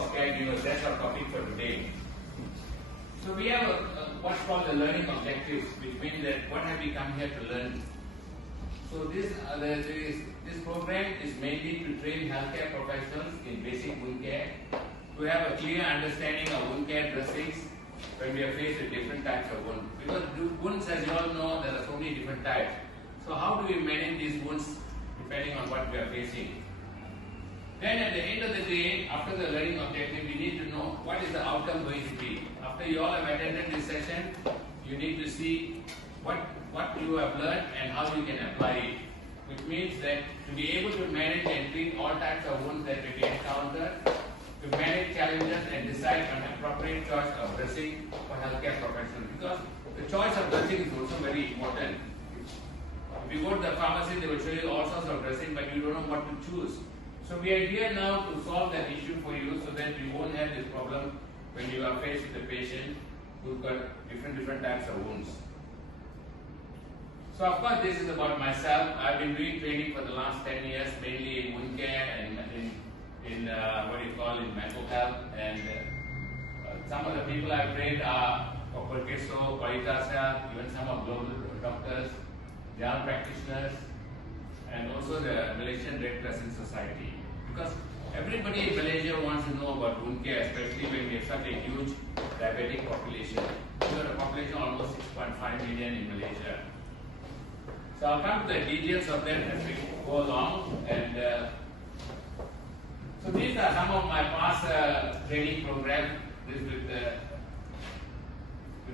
for caregivers. That's our topic for today. So we have what's called the learning objectives, which means that what have we come here to learn. So this program is mainly to train healthcare professionals in basic wound care, to have a clear understanding of wound care dressings when we are faced with different types of wounds. Because wounds, as you all know, there are so many different types. So how do we manage these wounds depending on what we are facing? Then at the end of the day, after the learning objective, we need to know what is the outcome going to be. After you all have attended this session, you need to see what you have learned and how you can apply it. Which means that to be able to manage and treat all types of wounds that may be encountered, to manage challenges and decide on appropriate choice of dressing for healthcare professionals. Because the choice of dressing is also very important. If you go to the pharmacy, they will show you all sorts of dressing, but you don't know what to choose. So we are here now to solve that issue for you so that you won't have this problem when you are faced with a patient who's got different types of wounds. So of course this is about myself. I've been doing training for the last 10 years, mainly in wound care and in what you call in mental health. And some of the people I've trained are Dr. Keso, Qualitas Health, even some of global doctors, general practitioners, and also the Malaysian Red Crescent Society. Because everybody in Malaysia wants to know about wound care, especially when we have such a huge diabetic population. We have a population of almost 6.5 million in Malaysia. So I'll come to the details of that as we go along. And so these are some of my past training programs. This with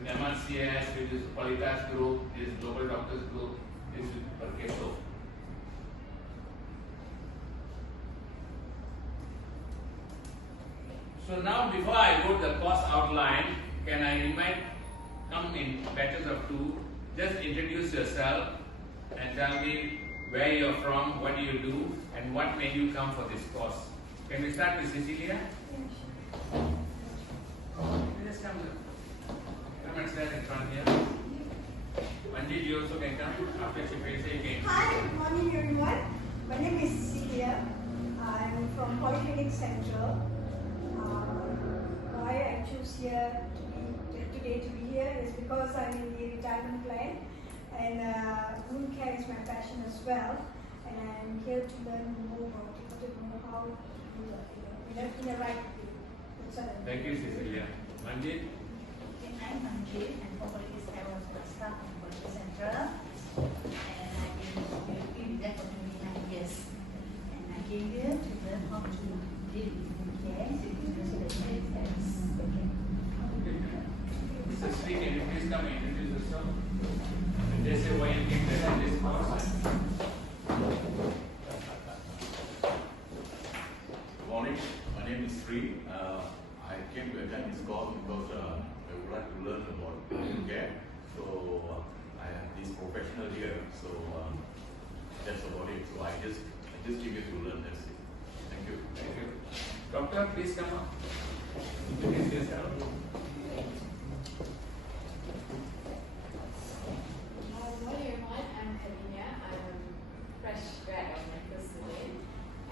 MRCS, with this Qualitas group, this Global Doctors group, this with Perkeso. So now before I go to the course outline, can I come in batches of two, just introduce yourself and tell me where you're from, what do you do, and what made you come for this course. Can we start with Cecilia? Just come and stand in front here. Manjit, you also can come after Chipese again. Hi, good morning everyone. My name is Cecilia. I'm from Polyclinic Central. Why I choose today to be here is because I'm in the retirement plan, and wound care is my passion as well. And I'm here to learn more about it, to know how to do that in the right way. Thank you, Cecilia. Manjit? I'm Manjit, and formerly I was a staff in Polyclinic Central, and I've been with that for 29 years. And I came here to learn how to deal with wound care. Mr. Sri, can you please come and introduce yourself? And they say why you came to this course. Good morning. My name is Sri. I came to attend this course because I would like to learn about wound care. So I have this professional here. So that's about it. So I just came here to learn. That's it. Thank you. Thank you. Doctor, please come up. Introduce yourself. Hello everyone, I'm Karina. I'm fresh grad of medical student,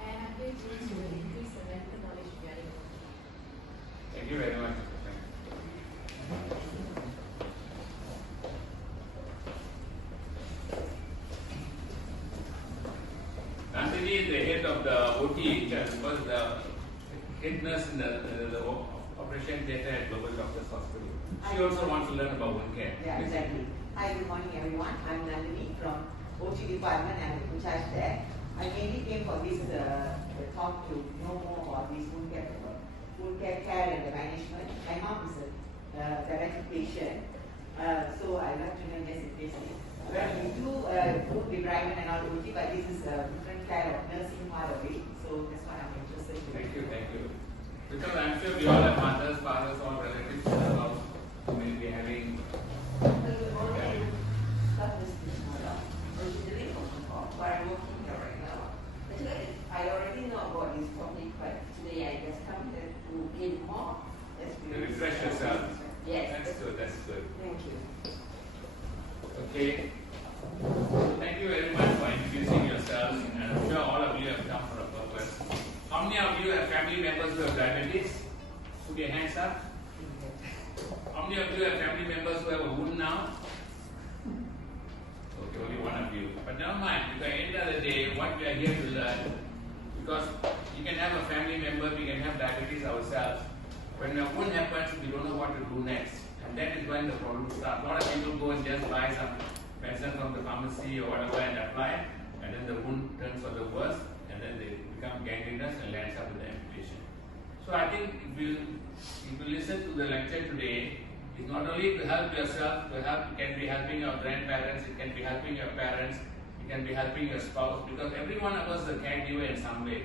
and I'm here to increase the medical knowledge regarding wound care. Thank you very much. Nandini is the head of the OT, because the head nurse in the operation theatre at Global Doctors Hospital. She also wants to learn about wound care. Yeah, exactly. Hi, good morning everyone. I'm Nandini from OT department. I'm in charge there. I mainly came for this talk to know more about this wound care care and the management. My mom is a diabetic patient, so I love to learn this in basic. Well, we do food debridement and all OT, but this is a different kind of nursing part of it. So that's what I'm interested in. Thank you, thank you. Because I'm sure we all have mothers, fathers, all relatives in the house who will be having. I already know about this topic, but today I just come here to gain more experience. To refresh yourself. Yes. That's good, that's good. Thank you. Okay. Thank you very much for introducing yourselves, and I'm sure all of you have come for a purpose. have diabetes? Put your hands up. How many of you have family members who have a wound now? Okay, only one of you. But never mind, because at the end of the day, what we are here to learn, because you can have a family member, we can have diabetes ourselves. When a wound happens, we don't know what to do next. And that is when the problem starts. A lot of people go and just buy some medicine from the pharmacy or whatever and apply, and then the wound turns for the worse, and then they become gangrenous and lands up with the amputation. So I think if you listen to the lecture today, it's not only to help yourself, it can be helping your grandparents, it can be helping your parents, it can be helping your spouse, because every one of us is a caregiver in some way.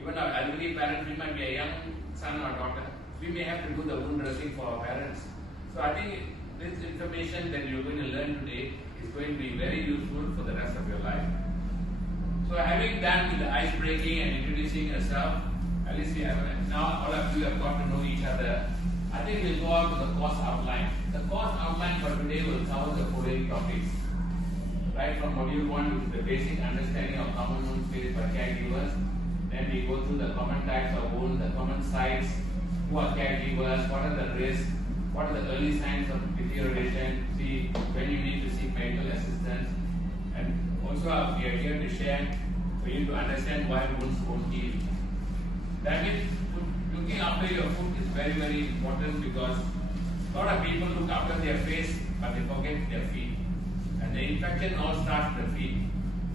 Even our elderly parents, we might be a young son or daughter, we may have to do the wound dressing for our parents. So I think this information that you're going to learn today is going to be very useful for the rest of your life. So having done with the ice breaking and introducing yourself, at least now all of you have got to know each other. I think we'll go on to the course outline. The course outline for today will cover the following topics. Right from module 1, which is the basic understanding of common wounds faced by caregivers. Then we go through the common types of wounds, the common sites, who are caregivers, what are the risks, what are the early signs of deterioration, see when you need to seek medical assistance. And also we are here to share for you to understand why wounds won't heal. That means looking after your food is very, very important, because a lot of people look after their face but they forget their feet. And the infection all starts with the feet.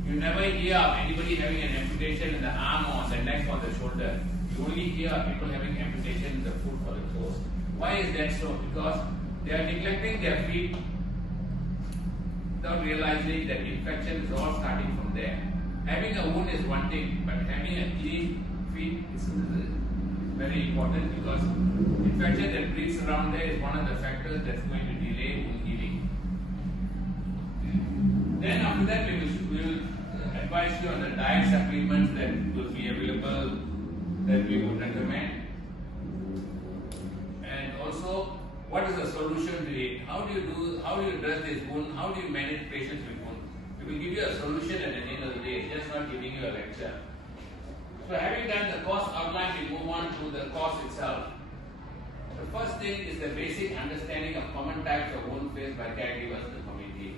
You never hear of anybody having an amputation in the arm or on the neck or the shoulder. You only hear of people having amputation in the foot or the toes. Why is that so? Because they are neglecting their feet without realizing that infection is all starting from there. Having a wound is one thing, but having a clean feet is very important, because infection that breeds around there is one of the factors that's going to delay wound healing. Then after that we will advise you on the diet supplements that will be available, that we would recommend. And also, what is the solution to it? How do you address this wound? How do you manage patients with wound? We will give you a solution at the end of the day, it's just not giving you a lecture. So having done the course outline, we move on to the course itself. The first thing is the basic understanding of common types of wounds faced by caregivers in the community.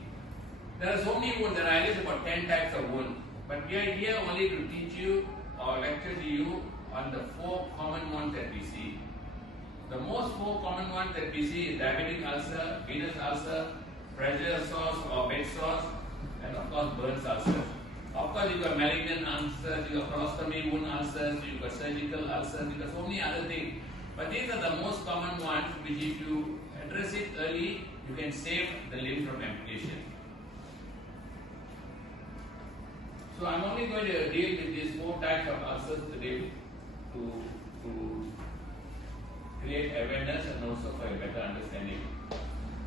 There are so many wounds, there are at least about 10 types of wounds, but we are here only to teach you or lecture to you on the 4 common ones that we see. The most 4 common ones that we see is diabetic ulcer, venous ulcer, pressure sores or bed sores, and of course burns ulcers. Of course, you've got malignant ulcers, you've got colostomy wound ulcers, you've got surgical ulcers, you've got so many other things. But these are the most common ones which, if you address it early, you can save the limb from amputation. So I'm only going to deal with these 4 types of ulcers today to create awareness and also for a better understanding.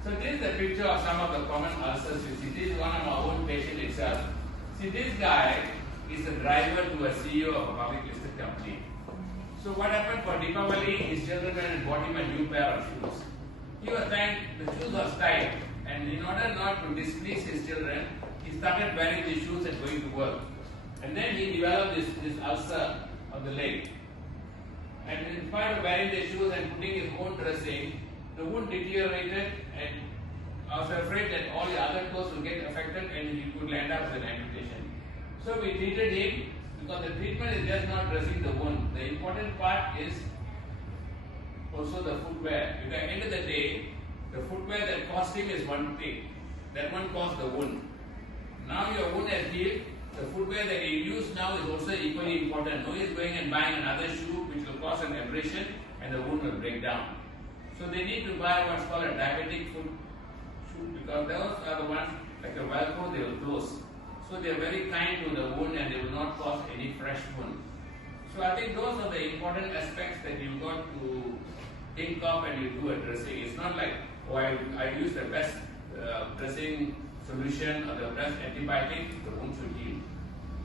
So this is the picture of some of the common ulcers you see. This is one of our own patient itself. See, this guy is the driver to a CEO of a public listed company. So what happened for Deepavali, his children went and bought him a new pair of shoes. He was trying, the shoes was tight, and in order not to displease his children, he started wearing these shoes and going to work. And then he developed this ulcer on the leg. And in spite of wearing the shoes and putting his own dressing, the wound deteriorated, and I was afraid that all the other clothes would get affected and he could end up with an amputation. So we treated him, because the treatment is just not dressing the wound. The important part is also the footwear. At the end of the day, the footwear that cost him is one thing. That one caused the wound. Now your wound has healed. The footwear that you use now is also equally important. No, he is going and buying another shoe which will cause an abrasion and the wound will break down. So they need to buy what's called a diabetic foot shoe, because those are the ones like a Velcro, they will close. So they are very kind to the wound and they will not cause any fresh wound. So I think those are the important aspects that you've got to think of when you do a dressing. It's not like, oh, I use the best dressing solution or the best antibiotic, the wound should heal.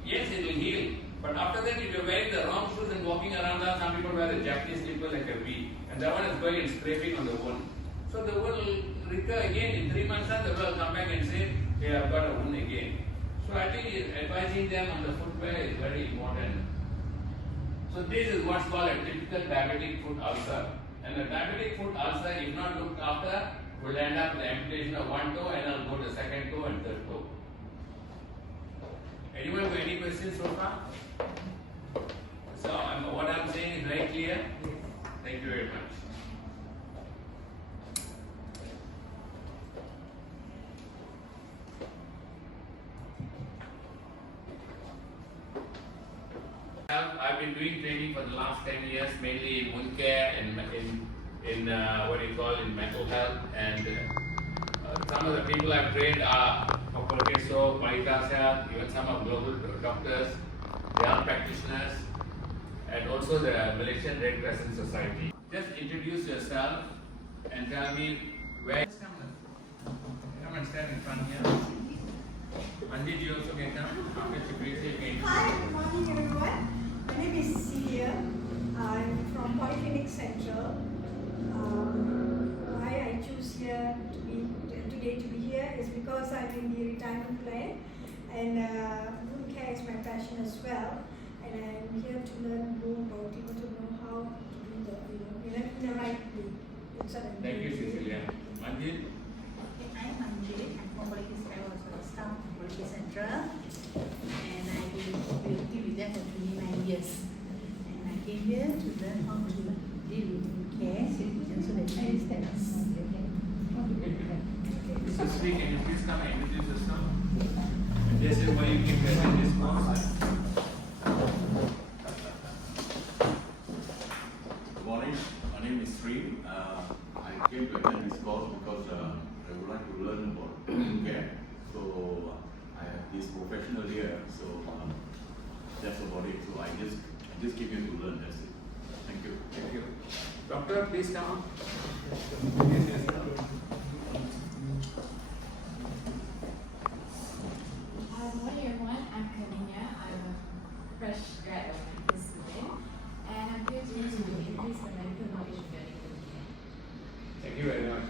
Yes, it will heal. But after that, if you're wearing the wrong shoes and walking around, some people wear the Japanese slipper like a V, and that one is going and scraping on the wound. So the wound will recur again. In 3 months' time, the wound will come back and say, hey, I've got a wound again. So I think advising them on the footwear is very important. So So this is what's called a typical diabetic foot ulcer. And a diabetic foot ulcer, if not looked after, will end up with amputation of one toe and I'll go to second toe and third toe. Anyone have any questions so far? So what I'm saying is very clear? Thank you very much. I've been doing training for the last 10 years, mainly in wound care and in what you call in mental health. And some of the people I've trained are Dr. Keso, Qualitas Health, even some of global doctors, they are practitioners, and also the Malaysian Red Crescent Society. Just introduce yourself and tell me where. Come and stand in front here. Manjit, you also can come. After Chibrisi, you can. Hi, good morning everyone. My name is Celia. I'm from Polyclinic Central. Why I choose here today to be here is because I'm in the retirement plan, and wound care is my passion as well. And I'm here to learn more about people to know how to do in the right way. Thank you, Cecilia. Manjit? I'm Manjit. I'm from Police. I was a staff of Police Central, and I've been working with them for 29 years. And I came here to learn how to deal with care, and so that I understand us. Mrs. Sri, can you please come and introduce yourself? And this is why you came to attend this course. Good morning. My name is Sri. I came to attend this course because I would like to learn about wound care. So I have this professional here. So that's about it. So I just came here to learn. That's it. Thank you. Thank you. Doctor, please come. Good morning everyone, I'm Kaninya. I'm a fresh grad of medical student, and I'm here to increase the medical knowledge regarding wound care. Thank you very much.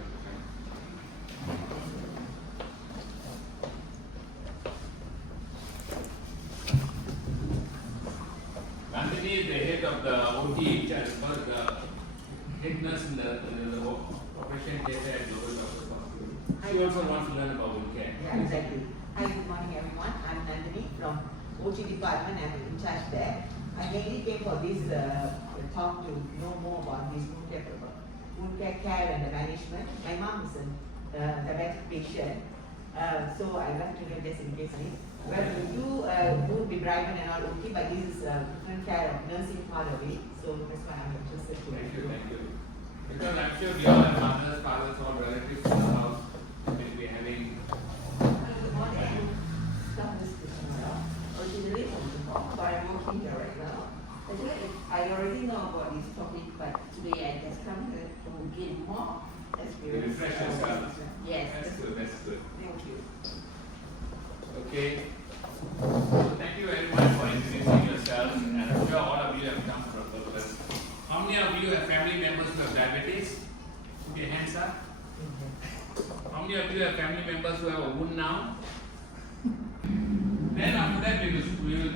Anthony is the head of the OT, as well as the head nurse in the profession data at Global Doctors Hospital. She also wants to learn about wound care. Yeah, exactly. Hi, good morning everyone. I'm Nandini from OT department. I'm in charge there. I mainly came for this talk to know more about this wound care and the management. My mom is a diabetic patient, so I went to her just in case. Well, we do wound debridement and all OT, but this is different care of nursing part of it. So that's why I'm interested to. Thank you. Because I'm sure we all have mothers, fathers, or relatives in the house will be having. Good morning. Stop this tomorrow. Originally from Bangkok, but I'm working here right now. Actually, I already know about this topic, but today I just come here to gain more experience. Refresh yourself. Yes. That's good. Thank you. Okay. So thank you very much for introducing yourselves, and I'm sure all of you have come for a purpose. How many of you have family members who have diabetes? Put your hands up. How many of you have family members who have a wound now? Then after that we will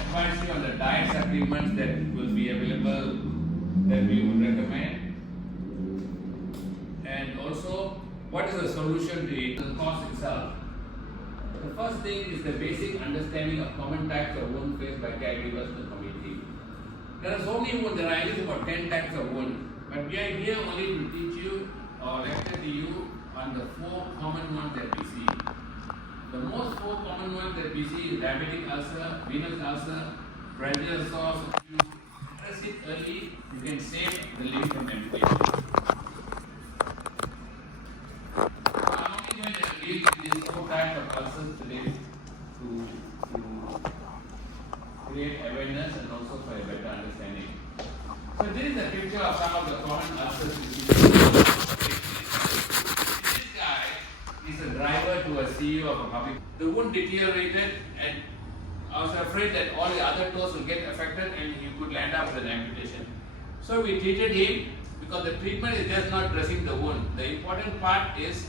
advise you on the diet supplements that will be available that we would recommend. And also, what is the solution to it? The cause itself. The first thing is the basic understanding of common types of wound faced by caregivers in the community. There are so many wounds, there are at least about 10 types of wounds. But we are here only to teach you or lecture to you on the 4 common ones that we see. The most 4 common ones that we see is diabetic ulcer, venous ulcer, fragile sores. If you address it early, you can save the limb from amputation. Deal with these 4 types of ulcers today to create awareness and also for a better understanding. So this is a picture of some of the common ulcers you see. This guy is a driver to a CEO of a public. The wound deteriorated, and I was afraid that all the other toes will get affected and he could land up with an amputation. So we treated him, because the treatment is just not dressing the wound. The important part is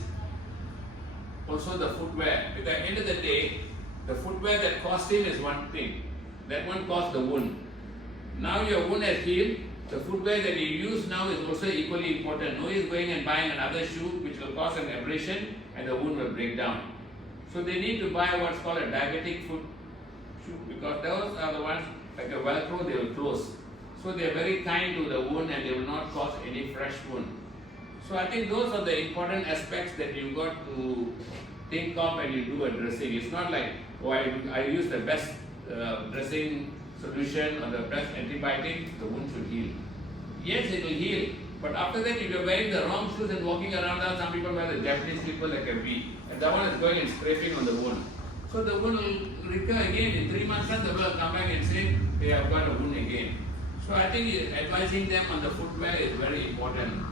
also the footwear, because at the end of the day, the footwear that caused him is one thing, that one caused the wound. Now your wound has healed. The footwear that you use now is also equally important. No is going and buying another shoe which will cause an abrasion and the wound will break down. So they need to buy what's called a diabetic foot shoe, because those are the ones like a Velcro, they will close. So they are very kind to the wound and they will not cause any fresh wound. So I think those are the important aspects that you got to think of when you do a dressing. It's not like, oh, I use the best dressing solution or the best antibiotic, the wound should heal. Yes, it will heal, but after that, if you're wearing the wrong shoes and walking around, some people wear the Japanese slipper like a V, and that one is going and scraping on the wound. So the wound will recur again. In 3 months' time, they will come back and say, they have got a wound again. So I think advising them on the footwear is very important.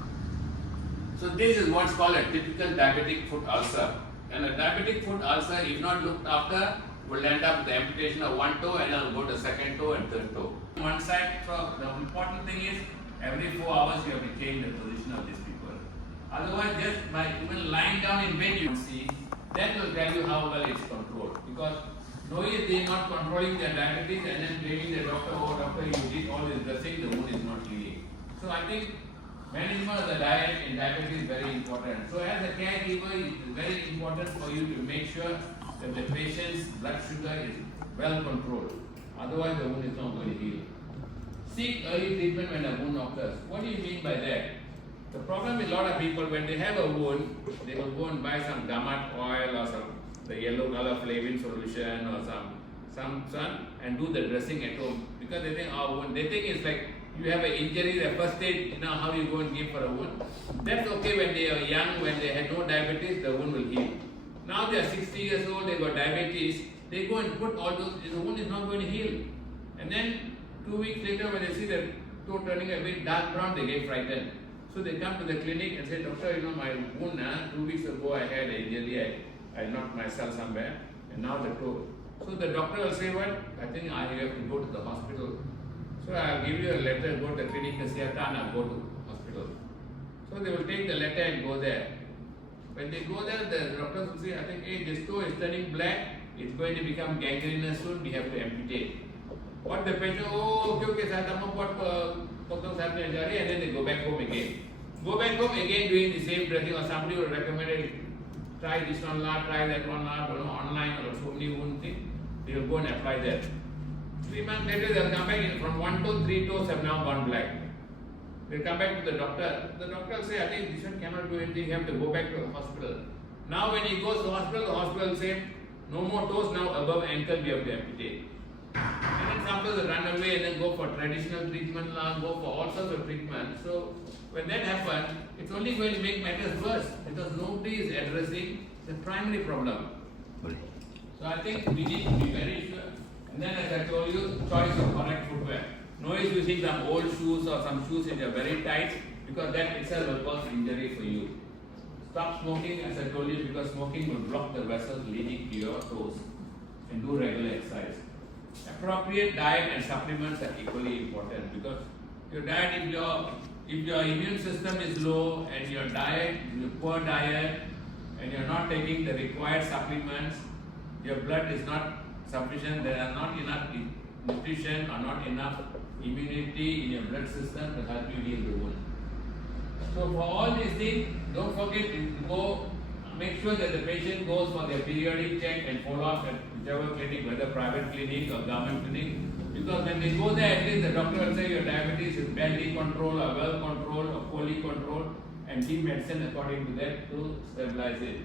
So this is what's called a typical diabetic foot ulcer. And a diabetic foot ulcer, if not looked after, will end up with the amputation of one toe and then go to second toe and third toe. One side, so the important thing is every 4 hours you have to change the position of these people. Otherwise, just by even lying down in bed, you can see, that will tell you how well it's controlled. Because knowing they are not controlling their diabetes and then blaming the doctor, oh doctor, you did all this dressing, the wound is not healing. So I think management of the diet in diabetes is very important. So as a caregiver, it is very important for you to make sure that the patient's blood sugar is well controlled. Otherwise, the wound is not going to heal. Seek early treatment when a wound occurs. What do you mean by that? The problem with a lot of people, when they have a wound, they will go and buy some gamat oil or the yellow color flavin solution or some and do the dressing at home, because they think, oh, wound. They think it's like you have an injury, the first aid, how you go and give for a wound. That's okay when they are young, when they had no diabetes, the wound will heal. Now they are 60 years old, they got diabetes, they go and put all those, the wound is not going to heal. And then 2 weeks later, when they see the toe turning a bit dark brown, they get frightened. So they come to the clinic and say, doctor, my wound, 2 weeks ago I had an injury, I knocked myself somewhere, and now the toe. So the doctor will say, what? I think I have to go to the hospital. So I'll give you a letter, go to the clinic, and I'll go to the hospital. So they will take the letter and go there. When they go there, the doctors will say, I think, hey, this toe is turning black, it's going to become gangrenous soon, we have to amputate. What the patient, oh, okay, saya tak mau buat potong satu jari, and then they go back home again. Go back home again doing the same dressing, or somebody will recommend it, try this one lah, try that one lah, online or so many wound thing. They will go and apply that. 3 months later, they will come back in, from 1 toe, 3 toes have now gone black. They come back to the doctor. The doctor will say, I think this one cannot do anything, you have to go back to the hospital. Now when he goes to the hospital will say, no more toes, now above ankle we have to amputate. And then sometimes they run away and then go for traditional treatment, go for all sorts of treatment. So when that happens, it's only going to make matters worse, because nobody is addressing the primary problem. So I think we need to be very sure. And then as I told you, choice of correct footwear. No is using some old shoes or some shoes which are very tight, because that itself will cause injury for you. Stop smoking, as I told you, because smoking will block the vessels leading to your toes, and do regular exercise. Appropriate diet and supplements are equally important, because your diet, if your immune system is low and your diet is a poor diet and you're not taking the required supplements, your blood is not sufficient, there are not enough nutrition or not enough immunity in your blood system to help you heal the wound. So for all these things, don't forget to go, make sure that the patient goes for their periodic check and follow up at whichever clinic, whether private clinic or government clinic, because when they go there, at least the doctor will say your diabetes is badly controlled or well controlled or poorly controlled, and give medicine according to that to stabilize it.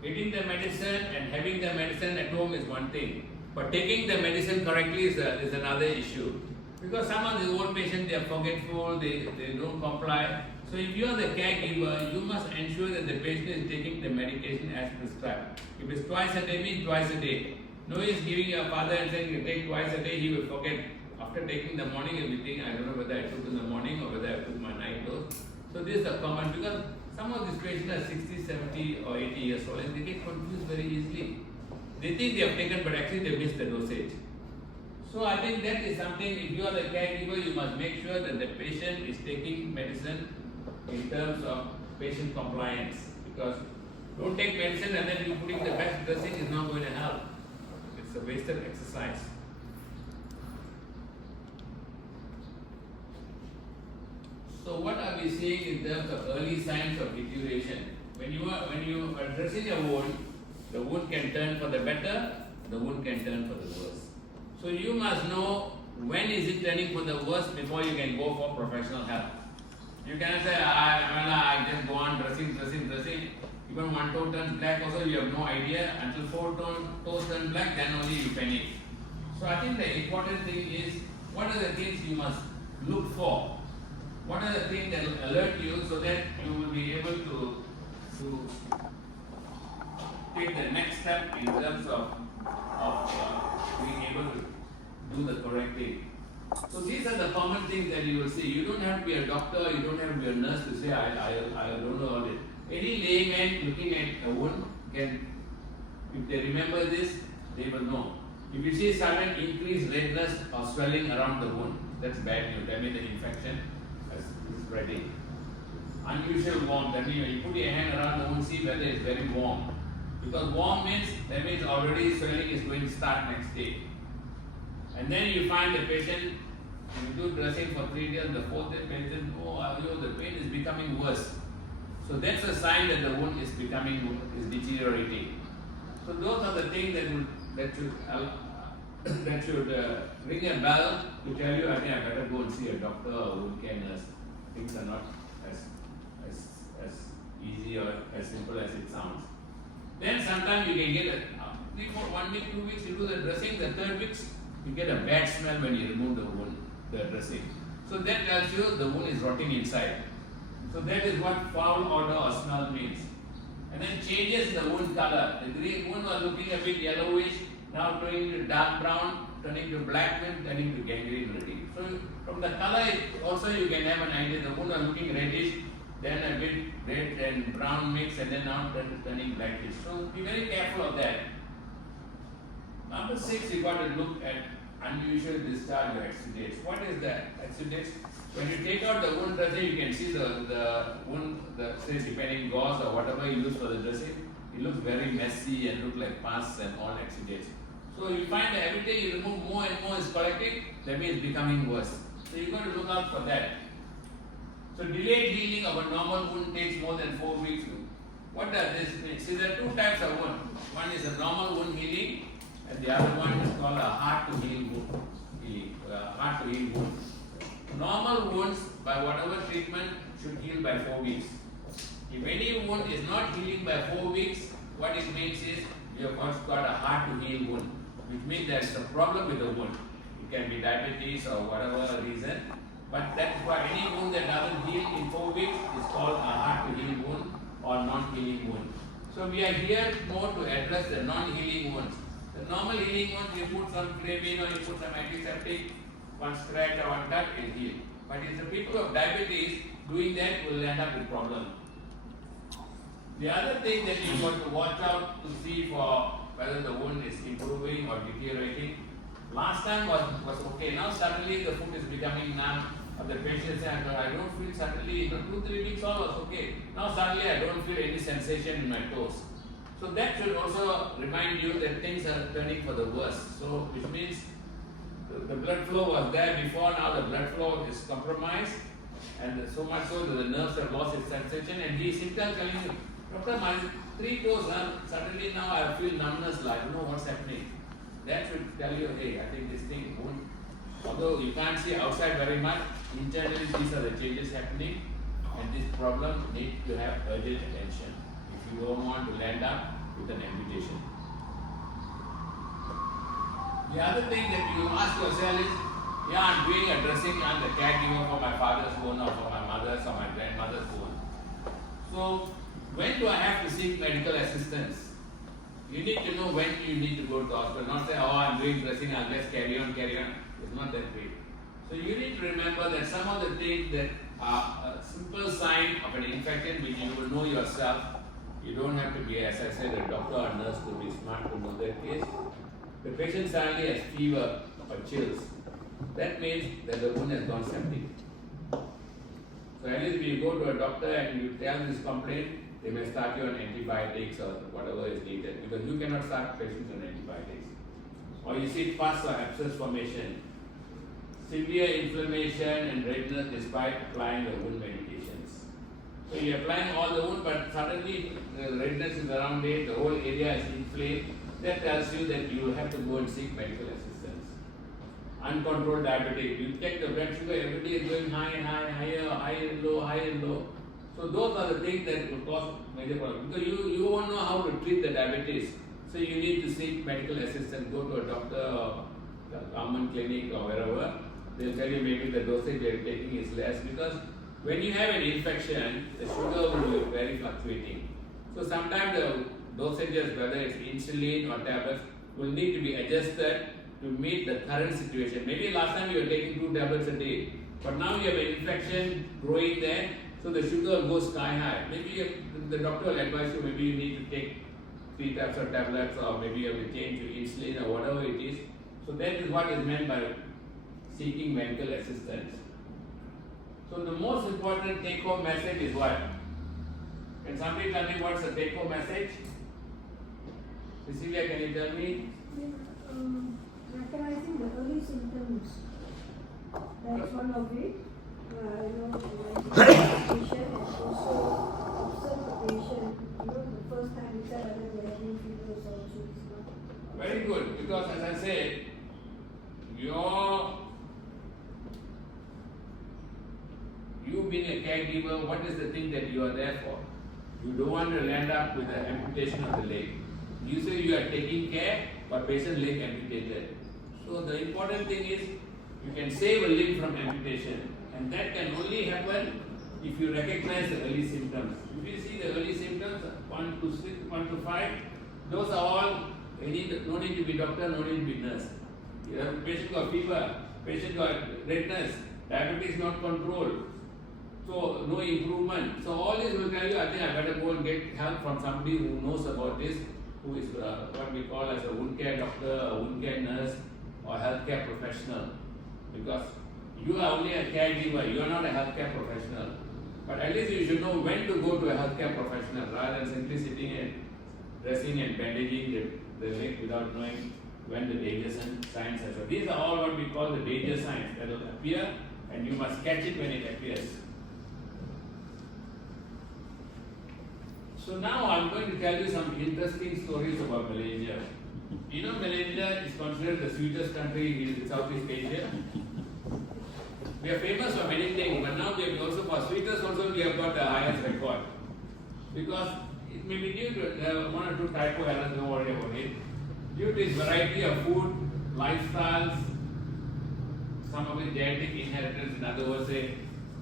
Getting the medicine and having the medicine at home is one thing, but taking the medicine correctly is another issue. Because some of the old patients, they are forgetful, they don't comply. So if you are the caregiver, you must ensure that the patient is taking the medication as prescribed. If it's twice a day, means twice a day. No use giving your father and saying you take twice a day, he will forget. After taking the morning, he will think, I don't know whether I took in the morning or whether I took my night dose. So this is a common, because some of these patients are 60, 70 or 80 years old and they get confused very easily. They think they have taken, but actually they missed the dosage. So I think that is something, if you are the caregiver, you must make sure that the patient is taking medicine in terms of patient compliance. Because don't take medicine and then you putting the best dressing is not going to help. It's a wasted exercise. So what are we seeing in terms of early signs of deterioration? When you are dressing a wound, the wound can turn for the better, the wound can turn for the worse. So you must know when is it turning for the worse before you can go for professional help. You cannot say, I just go on dressing. Even one toe turns black also, you have no idea. Until four toes turn black, then only you panic. So I think the important thing is, what are the things you must look for? What are the things that will alert you so that you will be able to take the next step in terms of being able to do the correct thing. So these are the common things that you will see. You don't have to be a doctor, you don't have to be a nurse to say, I don't know all this. Any layman looking at a wound can, if they remember this, they will know. If you see sudden increased redness or swelling around the wound, that's bad news. That means the infection is spreading. Unusual warmth, that means when you put your hand around the wound, see whether it's very warm. Because warm means, that means already swelling is going to start next day. And then you find the patient, you do dressing for 3 days, the 4th day, patient, the pain is becoming worse. So that's a sign that the wound is deteriorating. So those are the things that should ring a bell to tell you, I think I better go and see a doctor or wound care nurse. Things are not as easy or as simple as it sounds. Then sometimes you can get 1 week, 2 weeks, you do the dressing, the 3rd week, you get a bad smell when you remove the wound, the dressing. So that tells you the wound is rotting inside. So that is what foul odor or smell means. And then changes in the wound color. The green wound was looking a bit yellowish, now turning to dark brown, turning to black, then turning to gangrene already. So from the color also you can have an idea. The wound was looking reddish, then a bit red and brown mix, and then now turning blackish. So be very careful of that. Number 6, you got to look at unusual discharge or exudates. What is that? Exudates. When you take out the wound dressing, you can see the wound, say depending gauze or whatever you use for the dressing, it looks very messy and look like pus and all exudates. So you find that every day you remove more and more is collecting, that means it's becoming worse. So you got to look out for that. So delayed healing of a normal wound takes more than 4 weeks. What does this mean? See, there are 2 types of wound. One is a normal wound healing, and the other one is called a hard to heal wound healing. Hard to heal wound. Normal wounds, by whatever treatment, should heal by 4 weeks. If any wound is not healing by 4 weeks, what it means is you have got a hard to heal wound, which means there is a problem with the wound. It can be diabetes or whatever reason, but that's why any wound that doesn't heal in 4 weeks is called a hard to heal wound or non-healing wound. So we are here more to address the non-healing wounds. The normal healing wounds, you put some Flavin or you put some antiseptic, one scratch or one cut will heal. But if the people of diabetes doing that will end up with problem. The other thing that you got to watch out to see for whether the wound is improving or deteriorating. Last time was okay. Now suddenly the foot is becoming numb. Or the patient says, I don't feel suddenly, 2-3 weeks all was okay. Now suddenly I don't feel any sensation in my toes. So that should also remind you that things are turning for the worse. So which means the blood flow was there before, now the blood flow is compromised, and so much so that the nerves have lost its sensation, and he is himself telling you, Doctor, my 3 toes, suddenly now I feel numbness, I don't know what's happening. That should tell you, hey, I think this thing won't, although you can't see outside very much, internally these are the changes happening, and this problem needs to have urgent attention if you don't want to land up with an amputation. The other thing that you ask yourself is, I'm doing a dressing, I'm the caregiver for my father's wound or for my mother's or my grandmother's wound. So, when do I have to seek medical assistance? You need to know when you need to go to the hospital, not say, I'm doing dressing, I'll just carry on. It's not that way. So you need to remember that some of the things that are a simple sign of an infection which you will know yourself, you don't have to be, as I said, a doctor or nurse to be smart to know that case. The patient suddenly has fever or chills. That means that the wound has gone septic. So at least if you go to a doctor and you tell this complaint, they may start you on antibiotics or whatever is needed, because you cannot start patients on antibiotics. Or you see pus or abscess formation. severe inflammation and redness despite applying the wound medications. So you're applying all the wound, but suddenly the redness is around it, the whole area is inflamed. That tells you that you have to go and seek medical assistance. Uncontrolled diabetes. You check the blood sugar, every day is going high, higher, high and low, high and low. So those are the things that will cause major problems. Because you won't know how to treat the diabetes. So you need to seek medical assistance, go to a doctor or a government clinic or wherever. They'll tell you maybe the dosage you're taking is less, because when you have an infection, the sugar will be very fluctuating. So sometimes the dosages, whether it's insulin or tablets, will need to be adjusted to meet the current situation. Maybe last time you were taking 2 tablets a day, but now you have an infection growing there, so the sugar goes sky high. Maybe the doctor will advise you, maybe you need to take 3 types of tablets, or maybe you have to change to insulin or whatever it is. So that is what is meant by seeking medical assistance. So the most important take-home message is what? Can somebody tell me what's the take-home message? Cecilia, can you tell me? Recognizing the early symptoms. That's one of it. Like patient, and also observe the patient. The first time we said whether they're having fevers or not. Very good, because as I said, you being a caregiver, what is the thing that you are there for? You don't want to end up with an amputation of the leg. You say you are taking care, but patient leg amputated. So the important thing is you can save a limb from amputation, and that can only happen if you recognize the early symptoms. If you see the early symptoms, 1 to 6, 1 to 5, those are all, no need to be doctor, no need to be nurse. You have patient got fever, patient got redness, diabetes not controlled, so no improvement. So all this will tell you, I think I better go and get help from somebody who knows about this, who is what we call as a wound care doctor, a wound care nurse, or healthcare professional. Because you are only a caregiver, you are not a healthcare professional. But at least you should know when to go to a healthcare professional rather than simply sitting and dressing and bandaging the leg without knowing when the danger signs are. So these are all what we call the danger signs that will appear, and you must catch it when it appears. So now I'm going to tell you some interesting stories about Malaysia. You know, Malaysia is considered the sweetest country in Southeast Asia. We are famous for many things, but now we have also for sweetest also we have got the highest record. Because it may be due to 1 or 2 typo errors, don't worry about it. Due to this variety of food, lifestyles, some of it genetic inheritance, in other words, say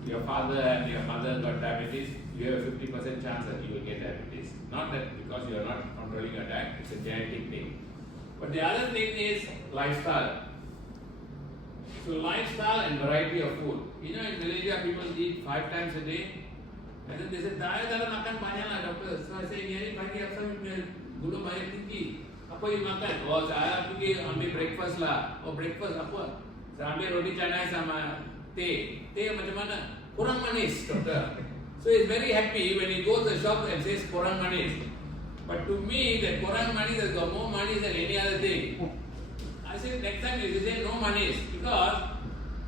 your father and your mother got diabetes, you have a 50% chance that you will get diabetes. Not that because you are not controlling your diet, it's a genetic thing. But the other thing is lifestyle. So lifestyle and variety of food. You know, in Malaysia people eat 5 times a day. And then they say, "Dah dalam makan banyak lah doctor." So I say, "Ini pagi apa gula banyak tinggi. Apa you makan?" "Oh, saya pergi ambil breakfast lah." "Oh, breakfast apa?" "Saya ambil roti canai sama teh." "Teh macam mana?" "Kurang manis, doctor." So he's very happy when he goes to the shop and says kurang manis. But to me, that kurang manis has got more manis than any other thing. I said, next time you say no manis, because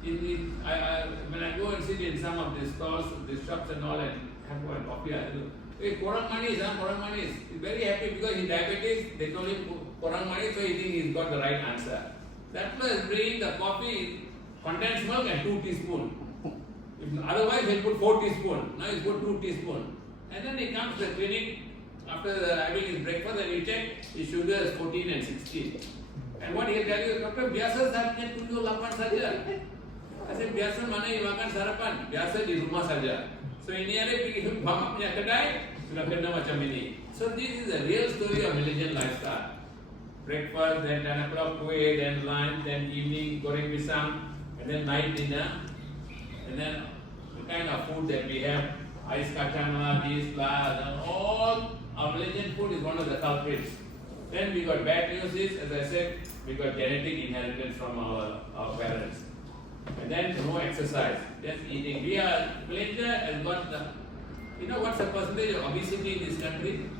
when I go and sit in some of these stalls, these shops and all, and have one coffee, I do, "Hey, kurang manis, kurang manis." He's very happy because he's diabetes, they told him kurang manis, so he thinks he's got the right answer. That plus bringing the coffee, condensed milk and 2 teaspoons. Otherwise, he'll put 4 teaspoons. Now he's put 2 teaspoons. And then he comes to the clinic after having his breakfast and you check, his sugar is 14 and 16. And what he'll tell you, "Doctor, biasa saatnya 7-8 saja." I said, "Biasa mana you makan sarapan?" "Biasa di rumah saja." So ini ada pergi mama punya kedai, sudah kena macam ini. So this is a real story of Malaysian lifestyle. Breakfast, then 10 o'clock kuih, then lunch, then evening goreng pisang, and then night dinner. And then the kind of food that we have, ice kacang lah, this lah, and all our Malaysian food is one of the culprits. Then we got bad news is, as I said, we got genetic inheritance from our parents. And then no exercise, just eating. Malaysia has got the, you know what's the percentage of obesity in this country?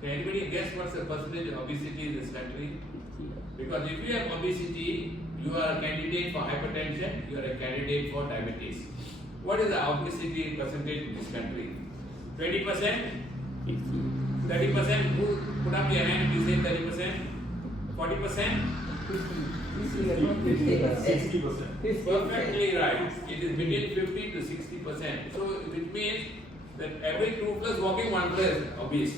Can anybody guess what's the percentage of obesity in this country? Because if you have obesity, you you are a candidate for hypertension, you are a candidate for diabetes. What is the obesity percentage in this country? 20%? 30%? Who put up your hand if you say 30%? 40%? 50%. Perfectly right. It is between 50 to 60%. So it means that every 2 plus walking, 1 plus obese.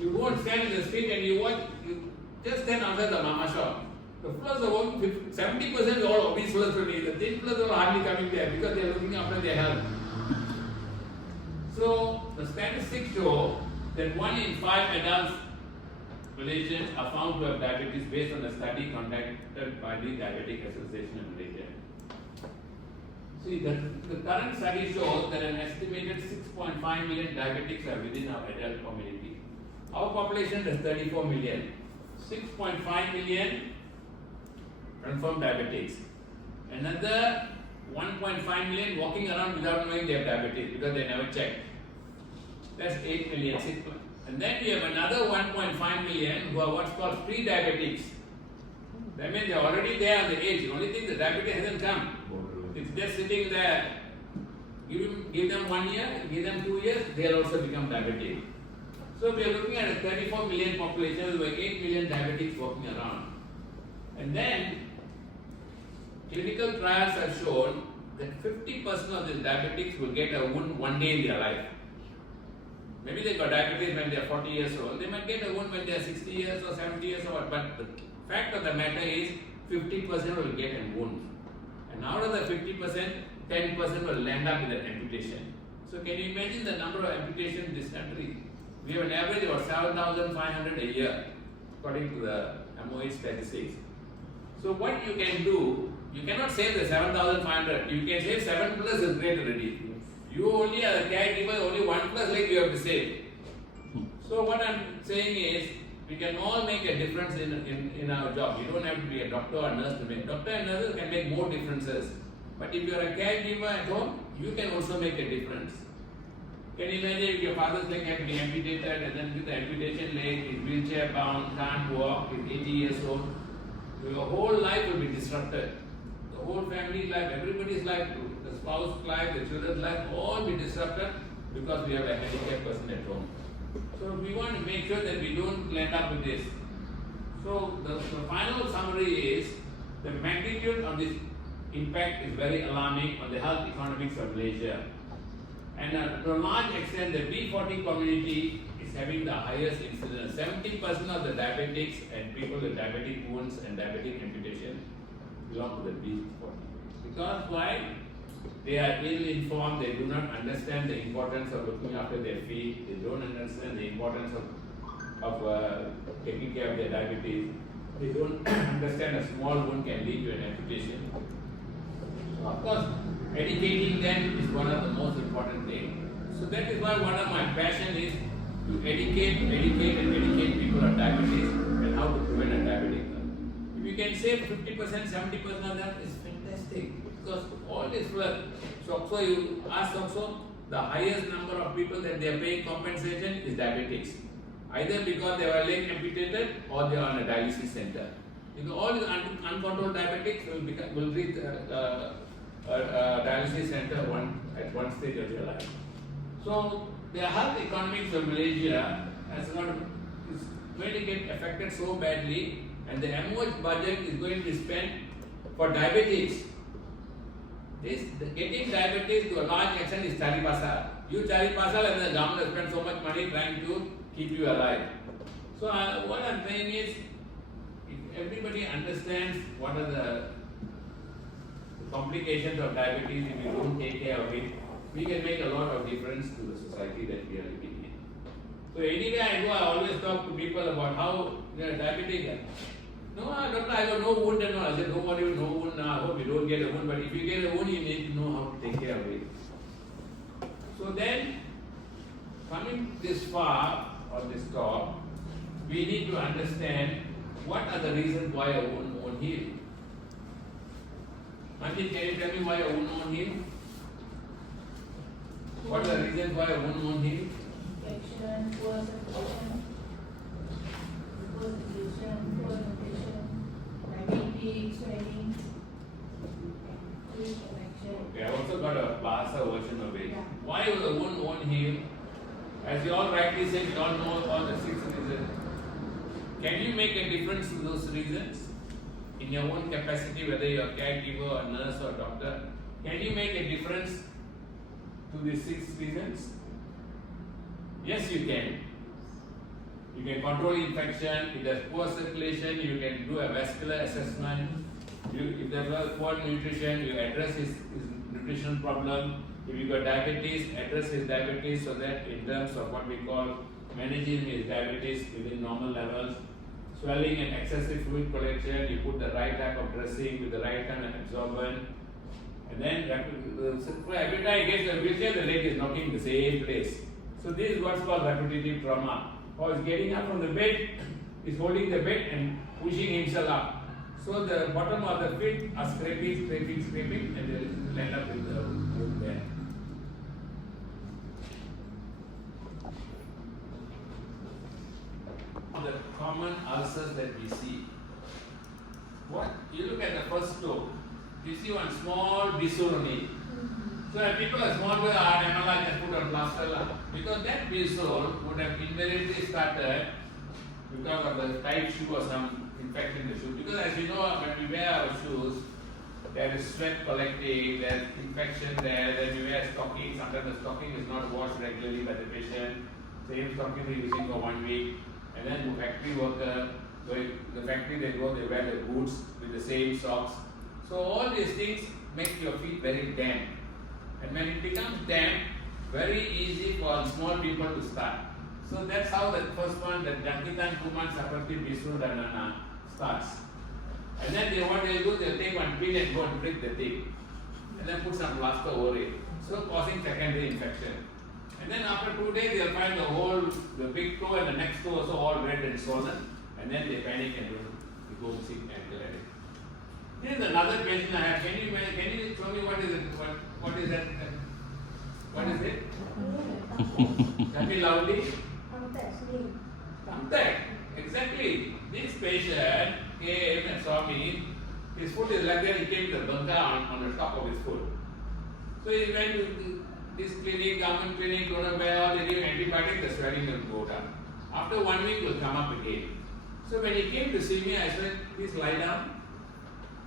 You go and stand in the street and you watch, you just stand outside the mama shop. The plus are all 70% is all obese plus only. The thin plus are hardly coming there because they are looking after their health. So the statistics show that 1 in 5 adults Malaysians are found to have diabetes based on a study conducted by the Diabetic Association of Malaysia. See, the current study shows that an estimated 6.5 million diabetics are within our adult community. Our population is 34 million. 6.5 million confirmed diabetics. Another 1.5 million walking around without knowing they have diabetes because they never checked. That's 8 million. And then we have another 1.5 million who are what's called pre-diabetics. That means they're already there on the age. The only thing, the diabetes hasn't come. It's just sitting there. Give them 1 year, give them 2 years, they'll also become diabetic. So we are looking at a 34 million population with 8 million diabetics walking around. And then clinical trials have shown that 50% of these diabetics will get a wound one day in their life. Maybe they got diabetes when they are 40 years old. They might get a wound when they are 60 years or 70 years old. But the fact of the matter is 50% will get a wound. And out of the 50%, 10% will land up with an amputation. So can you imagine the number of amputations in this country? We have an average of 7,500 a year, according to the MOH statistics. So what you can do, you cannot save the 7,500. You can save 7 plus is great already. You only are a caregiver, only 1 plus leg you have to save. So what I'm saying is, we can all make a difference in our job. You don't have to be a doctor or nurse to make. Doctor and nurses can make more differences. But if you are a caregiver at home, you can also make a difference. Can you imagine if your father's leg had to be amputated and then with the amputation leg, he's wheelchair bound, can't walk, he's 80 years old. Your whole life will be disrupted. The whole family life, everybody's life, the spouse's life, the children's life, all be disrupted because we have a handicapped person at home. So we want to make sure that we don't land up with this. So the final summary is the magnitude of this impact is very alarming on the health economics of Malaysia. And to a large extent, the B40 community is having the highest incidence. 70% of the diabetics and people with diabetic wounds and diabetic amputation belong to the B40. Because why? They are ill-informed, they do not understand the importance of looking after their feet, they don't understand the importance of taking care of their diabetes, they don't understand a small wound can lead to an amputation. So of course, educating them is one of the most important things. So that is why one of my passion is to educate people on diabetes and how to prevent a diabetic. If you can save 50%, 70% of that, is fantastic. Because all this work, so you ask also, the highest number of people that they are paying compensation is diabetics. Either because they were leg amputated or they are on a dialysis center. Because all these uncontrolled diabetics will reach dialysis center at one stage of their life. So the health economics of Malaysia is going to get affected so badly, and the MOH budget is going to be spent for diabetics. Getting diabetes to a large extent is cari pasal. You cari pasal and the government has spent so much money trying to keep you alive. So what I'm saying is, if everybody understands what are the complications of diabetes, if you don't take care of it, we can make a lot of difference to the society that we are living in. So anywhere I go, I always talk to people about how they are diabetic. No, doctor, I got no wound and all. I said, don't worry, no wound now. I hope you don't get a wound. But if you get a wound, you need to know how to take care of it. So then, coming this far on this talk, we need to understand what are the reasons why a wound won't heal. Manjit, can you tell me why a wound won't heal? What are the reasons why a wound won't heal? Infection, poor circulation, poor nutrition, diabetes, Okay, I've also got a Bahasa version of it. Yeah. Why the wound won't heal? As you all rightly said, you all know all the 6 reasons. Can you make a difference to those reasons? In your own capacity, whether you're a caregiver or nurse or doctor, can you make a difference to these 6 reasons? Yes, you can. You can control infection. If there's poor circulation, you can do a vascular assessment. If there's poor nutrition, you address his nutrition problem. If you got diabetes, address his diabetes so that in terms of what we call managing his diabetes within normal levels. Swelling and excessive fluid collection, you put the right type of dressing with the right kind of absorbent. And then every time he gets a wheelchair, the leg is knocking the same place. So this is what's called repetitive trauma. Or he's getting up from the bed, he's holding the bed and pushing himself up. So the bottom of the feet are scraping, and they end up with the wound there. The common ulcers that we see. What you look at the first toe, you see one small bisul on it. So when people are small with MLR just put on plaster because that bisul would have invariably started because of the tight shoe or some infection in the shoe. Because as you know, when we wear our shoes, there is sweat collecting, there is infection there, then we wear stockings, sometimes the stocking is not washed regularly by the patient, same stocking we're using for 1 week, and then the factory worker, the factory they go, they wear the boots with the same socks. So all these things make your feet very damp. And when it becomes damp, very easy for small people to start. So that's how the first one, the Jangkitan Kuman Saparti Bisul Danana starts. And then what they'll do, they'll take one pin and go and prick the thing. And then put some plaster over it. So causing secondary infection. And then after 2 days, they'll find the big toe and the next toe also all red and swollen. And then they panic and go sick and kill it. Here's another patient I have. Can you tell me what is it? What is that? What is it? Tell me loudly. Thumbtack. Exactly. This patient came and saw me. His foot is like that. He came to the bunga on the top of his foot. So he went to this clinic, government clinic, don't know where, all they give antibiotics, the swelling will go down. After 1 week, it will come up again. So when he came to see me, I said, please lie down.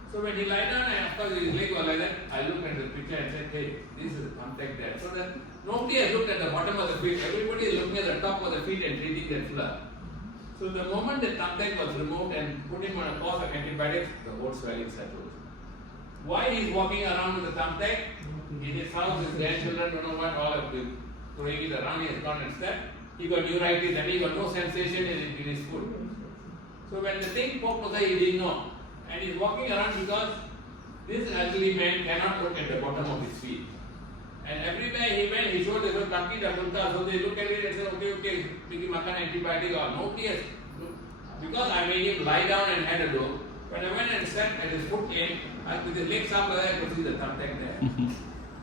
So when he lie down, and of course his leg was like that, I looked at the picture and said, hey, this is a thumbtack there. So that nobody has looked at the bottom of the feet. Everybody is looking at the top of the feet and treating that flare. So the moment the thumbtack was removed and put him on a course of antibiotics, the whole swelling settled. Why he is walking around with the thumbtack? In his house, his grandchildren don't know what, all of them throwing it around, he has gone and stepped. He got neuritis and he got no sensation in his foot. So when the thing poked aside, he didn't know. And he's walking around because this elderly man cannot look at the bottom of his feet. And everywhere he went, he showed the Taki Dapunta, so they look at it and say, okay, Piki Makan antibiotic or nobody has. Because I made him lie down and had a look. When I went and sat and his foot came, with his legs up, I could see the thumbtack there.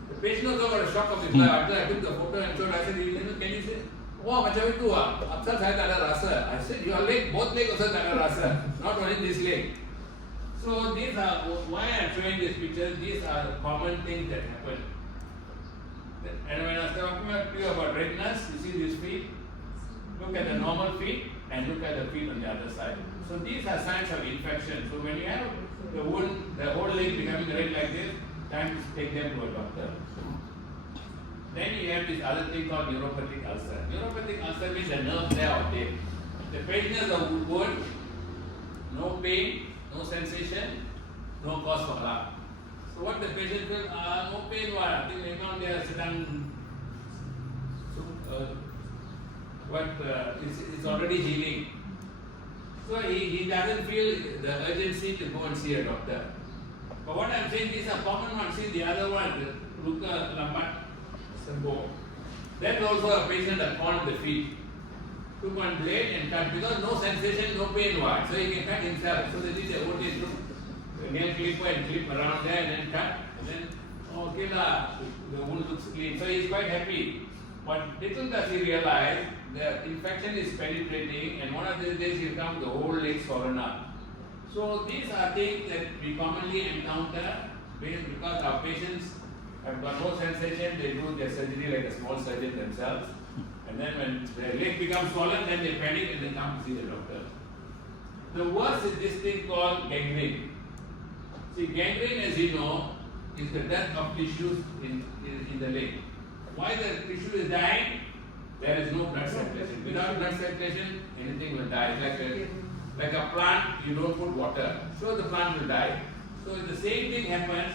The patient also got a shock of his life. After I took the photo and showed, I said, can you say, oh, macam itu After saya tak ada rasa. I said, your leg, both legs also tak ada rasa. Not only this leg. So these are, why I am showing this picture, these are the common things that happen. And when I was talking to you about redness, you see these feet, look at the normal feet and look at the feet on the other side. So these are signs of infection. So when you have the wound, the whole leg becoming red like this, time to take them to a doctor. Then you have this other thing called neuropathic ulcer. Neuropathic ulcer means the nerve there or dead. The patient has a wound, no pain, no sensation, no cause for alarm. So what the patient feels, no pain, I think memang dia sedang, it's already healing. So he doesn't feel the urgency to go and see a doctor. But what I'm saying is a common one. See the other one, luka lambat sembuh. That's also a patient that caught the feet. Took one blade and cut because no sensation, no pain. So he can cut himself. So they did the OT nail clipper and clip around there and then cut. And then, okay lah, the wound looks clean. So he's quite happy. But little does he realize the infection is penetrating and one of these days he'll come the whole leg swollen up. So these are things that we commonly encounter because our patients have got no sensation, they do their surgery like a small surgeon themselves. And then when their leg becomes swollen, then they panic and they come to see the doctor. The worst is this thing called gangrene. See, gangrene, as you know, is the death of tissues in the leg. Why the tissue is dying? There is no blood circulation. Without blood circulation, anything will die. Like a plant, you don't put water, so the plant will die. So the same thing happens,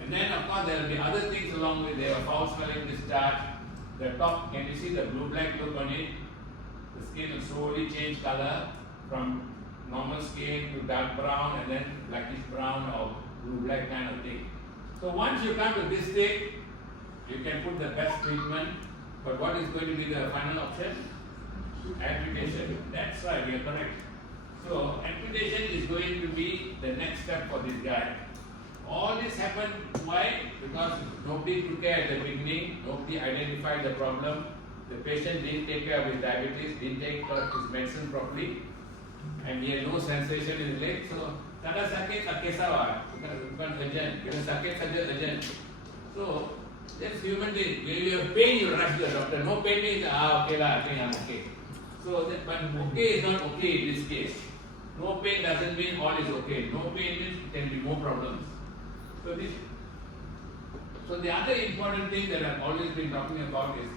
and then of course there will be other things along with there, foul smelling discharge. The top, can you see the blue-black look on it? The skin will slowly change color from normal skin to dark brown and then blackish brown or blue-black kind of thing. So once you come to this state, you can put the best treatment, but what is going to be the final option? Amputation. That's right, you are correct. So amputation is going to be the next step for this guy. All this happened, why? Because nobody took care at the beginning, nobody identified the problem, the patient didn't take care of his diabetes, didn't take care of his medicine properly, and he had no sensation in his leg. So, tada sakit tak kisah, bukan urgent, kena sakit saja urgent. So, that's human being. When you have pain, you rush to the doctor. No pain means, okay lah, I think I'm okay. So, but okay is not okay in this case. No pain doesn't mean all is okay. No pain means there can be more problems. So the other important thing that I've always been talking about is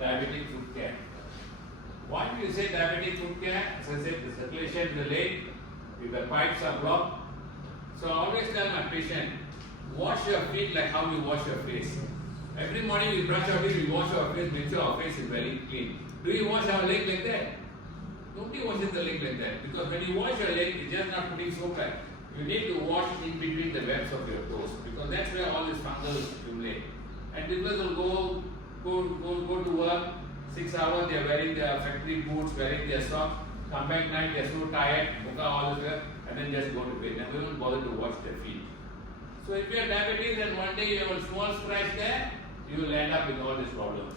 diabetic foot care. Why do you say diabetic foot care? As I said, the circulation to the leg, if the pipes are blocked. So I always tell my patient, wash your feet like how you wash your face. Every morning we brush our teeth, we wash our face, make sure our face is very clean. Do you wash our leg like that? Nobody washes the leg like that. Because when you wash your leg, it's just not putting soap back. You need to wash in between the webs of your toes, because that's where all these fungal accumulate. And people will go to work, 6 hours, they are wearing their factory boots, wearing their socks, come back night, they are so tired, buka all this stuff, and then just go to bed. Never even bother to wash their feet. So if you have diabetes and one day you have a small scratch there, you will end up with all these problems.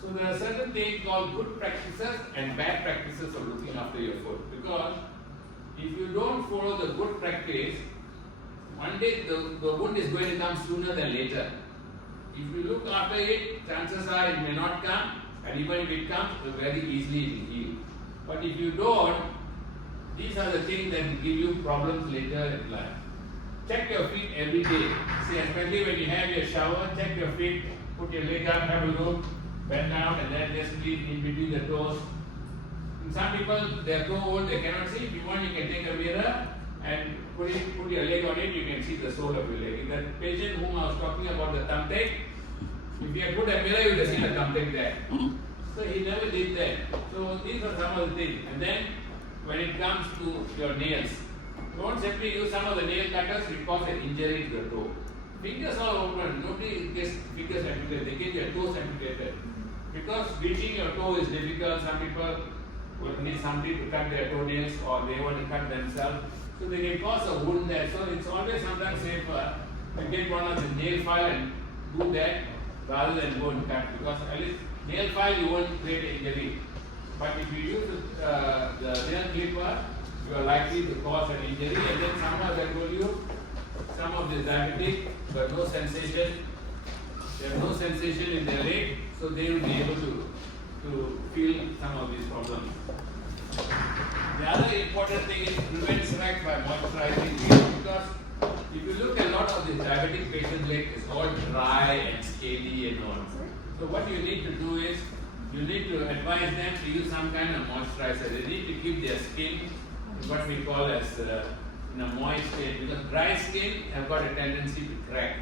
So there are certain things called good practices and bad practices of looking after your foot. Because if you don't follow the good practice, one day the wound is going to come sooner than later. If you look after it, chances are it may not come, and even if it comes, very easily it will heal. But if you don't, these are the things that will give you problems later in life. Check your feet every day. See, especially when you have your shower, check your feet, put your leg up, have a look, bend down, and then just sleep in between the toes. And some people, they are so old, they cannot see. If you want, you can take a mirror and put your leg on it, you can see the sole of your leg. If that patient whom I was talking about, the thumbtack, if you had put a mirror, you would have seen the thumbtack there. So he never did that. So these are some of the things. And then when it comes to your nails, don't simply use some of the nail cutters, it causes an injury to the toe. Fingers all open, nobody gets fingers amputated, they get their toes amputated. Because reaching your toe is difficult, some people will need somebody to cut their toenails or they want to cut themselves. So they can cause a wound there. So it's always sometimes safer to get one of the nail file and do that rather than go and cut. Because at least nail file you won't create an injury. But if you use the nail clipper, you are likely to cause an injury. And then somehow, as I told you, some of the diabetic but no sensation. They have no sensation in their leg, so they will be able to feel some of these problems. The other important thing is prevent cracks by moisturizing the because if you look at a lot of these diabetic patients' leg is all dry and scaly and all. So what you need to do is you need to advise them to use some kind of moisturizer. They need to keep their skin what we call as in a moist state, because dry skin have got a tendency to crack.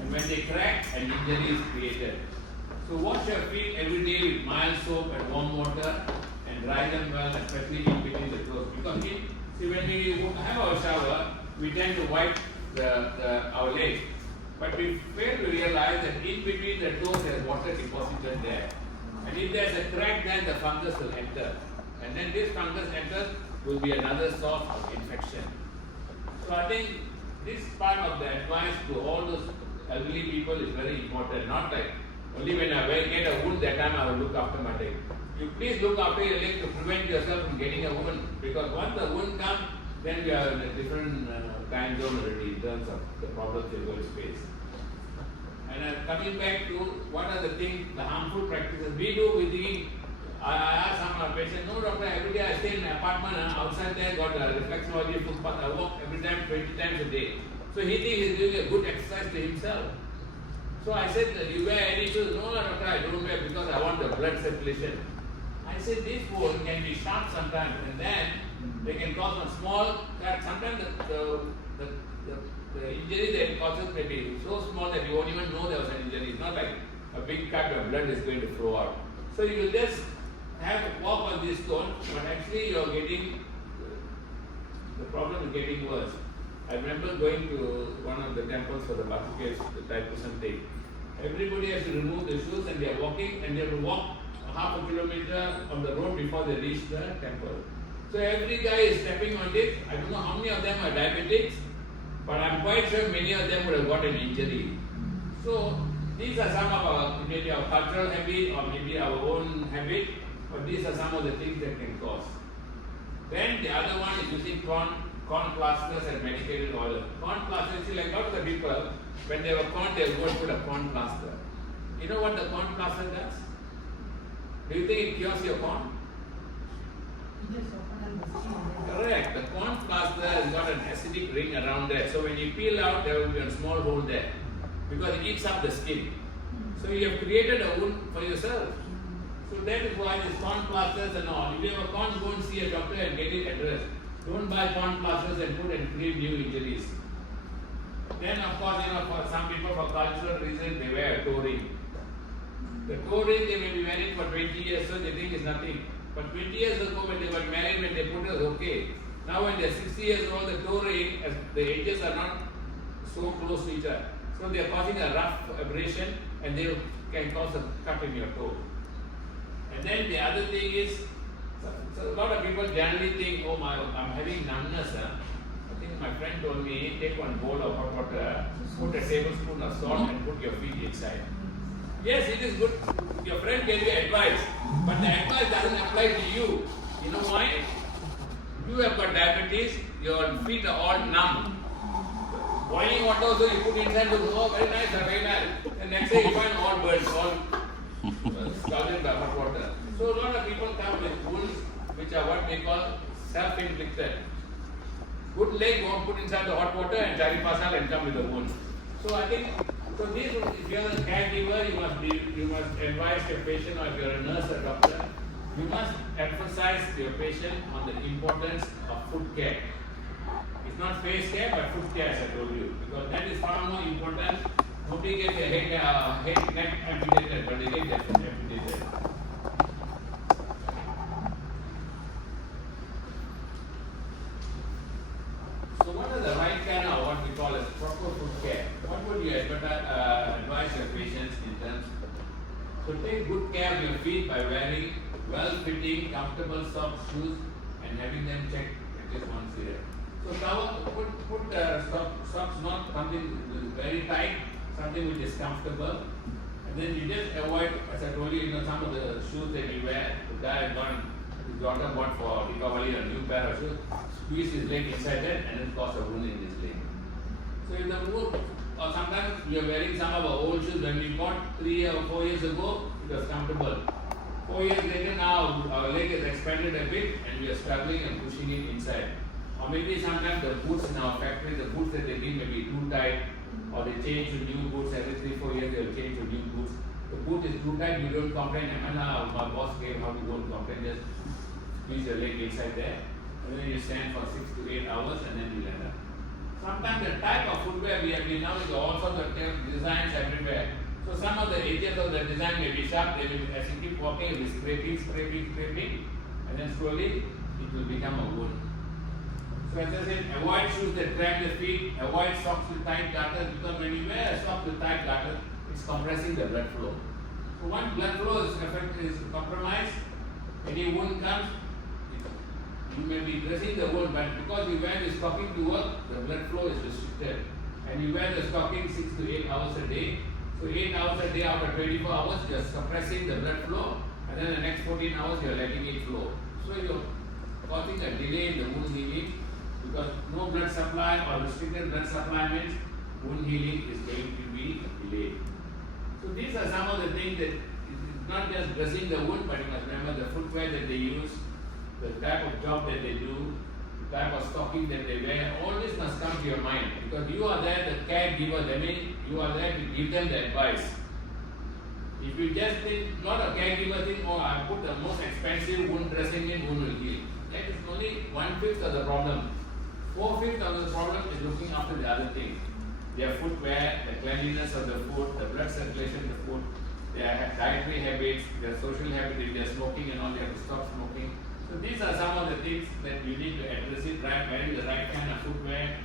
And when they crack, an injury is created. So wash your feet every day with mild soap and warm water and dry them well, especially in between the toes. Because see, when we have our shower, we tend to wipe our legs. But we fail to realize that in between the toes there is water deposited there. And if there is a crack, then the fungus will enter. And then this fungus enters, will be another source of infection. So I think this part of the advice to all those elderly people is very important. Not like only when I get a wound, that time I will look after my leg. You please look after your leg to prevent yourself from getting a wound, because once the wound comes, then we are in a different time zone already in terms of the problems you're going to face. And coming back to what are the things, the harmful practices we do with the, I ask some of our patients, no doctor, every day I stay in an apartment, outside there got a reflexology footpath, I walk every time 20 times a day. So he thinks he's doing a good exercise to himself. So I said, you wear any shoes? No, doctor, I don't wear because I want the blood circulation. I said, this bone can be sharp sometimes and then they can cause a small cut. Sometimes the injury that it causes may be so small that you won't even know there was an injury. It's not like a big cut where blood is going to flow out. So you will just have a walk on this stone, but actually you are getting, the problem is getting worse. I remember going to one of the temples for the Bhatikes, the Thaipusam thing. Everybody has to remove the shoes and they are walking and they have to walk half a kilometer on the road before they reach the temple. So every guy is stepping on it. I don't know how many of them are diabetics, but I'm quite sure many of them would have got an injury. So these are some of our, maybe our cultural habit or maybe our own habit, but these are some of the things that can cause. Then the other one is using corn plasters and medicated oil. Corn plasters, see, like a lot of the people, when they have a corn, they will go and put a corn plaster. You know what the corn plaster does? Do you think it cures your corn? Correct. The corn plaster has got an acidic ring around there. So when you peel out, there will be a small hole there because it eats up the skin. So you have created a wound for yourself. So that is why these corn plasters and all. If you have a corn, go and see a doctor and get it addressed. Don't buy corn plasters and put and create new injuries. Then of course, for some people for cultural reasons, they wear a toe ring. The toe ring they may be wearing for 20 years, so they think it's nothing. But 20 years ago when they got married, when they put it, it was okay. Now when they're 60 years old, the toe ring, as the edges are not so close to each other. So they are causing a rough abrasion and they can cause a cut in your toe. And then the other thing is, so a lot of people generally think, oh my, I'm having numbness. I think my friend told me, take one bowl of hot water, put a tablespoon of salt and put your feet inside. Yes, it is good. Your friend gave you advice, but the advice doesn't apply to you. You know why? You have got diabetes, your feet are all numb. Boiling water also you put inside, oh very nice, very nice. And next day you find all burnt, all scalded by hot water. So a lot of people come with wounds which are what they call self-inflicted. Good leg, go and put inside the hot water and chari pasal and come with a wound. So I think, so this, if you are a caregiver, you must advise your patient, or if you are a nurse or doctor, you must emphasize to your patient on the importance of foot care. It's not face care, but foot care, as I told you, because that is far more important. Nobody gets their head, neck amputated, but they get their foot amputated. So what are the right kind of what we call as proper foot care? What would you advise your patients in terms of? So take good care of your feet by wearing well-fitting, comfortable soft shoes and having them checked at least once a year. So put socks not something very tight, something which is comfortable. And then you just avoid, as I told you, some of the shoes that you wear, the guy has gone, his daughter bought for Deepavali a new pair of shoes, squeeze his leg inside that and then cause a wound in his leg. So if the wound, or sometimes we are wearing some of our old shoes, when we bought 3 or 4 years ago, it was comfortable. 4 years later now, our leg is expanded a bit and we are struggling and pushing it inside. Or maybe sometimes the boots in our factory, the boots that they give may be too tight, or they change to new boots every 3-4 years, they will change to new boots. The boot is too tight, you don't complain, my boss gave how to go and complain, just squeeze your leg inside there, and then you stand for 6 to 8 hours and then you land up. Sometimes the type of footwear we have been now is all sorts of designs everywhere. So some of the edges of the design may be sharp, they will, as you keep walking, it will be scraping, and then slowly it will become a wound. So as I said, avoid shoes that drag the feet, avoid socks with tight garters, because when you wear a sock with tight garters, it's compressing the blood flow. So once blood flow is compromised, any wound comes, you may be dressing the wound, but because you wear the stocking to work, the blood flow is restricted. And you wear the stocking 6 to 8 hours a day. So 8 hours a day after 24 hours, you are suppressing the blood flow, and then the next 14 hours you are letting it flow. So you are causing a delay in the wound healing, Because no blood supply or restricted blood supply means wound healing is going to be delayed. So these are some of the things that it's not just dressing the wound, but you must remember the footwear that they use, the type of job that they do, the type of stocking that they wear. All this must come to your mind because you are there, the caregiver. That means you are there to give them the advice. If you just think, not a caregiver think, oh, I put the most expensive wound dressing in, wound will heal. That is only 1/5 of the problem. 4/5 of the problem is looking after the other things. Their footwear, the cleanliness of the foot, the blood circulation of the foot, their dietary habits, their social habits, if they're smoking and all, they have to stop smoking. So these are some of the things that you need to address it, right? Wearing the right kind of footwear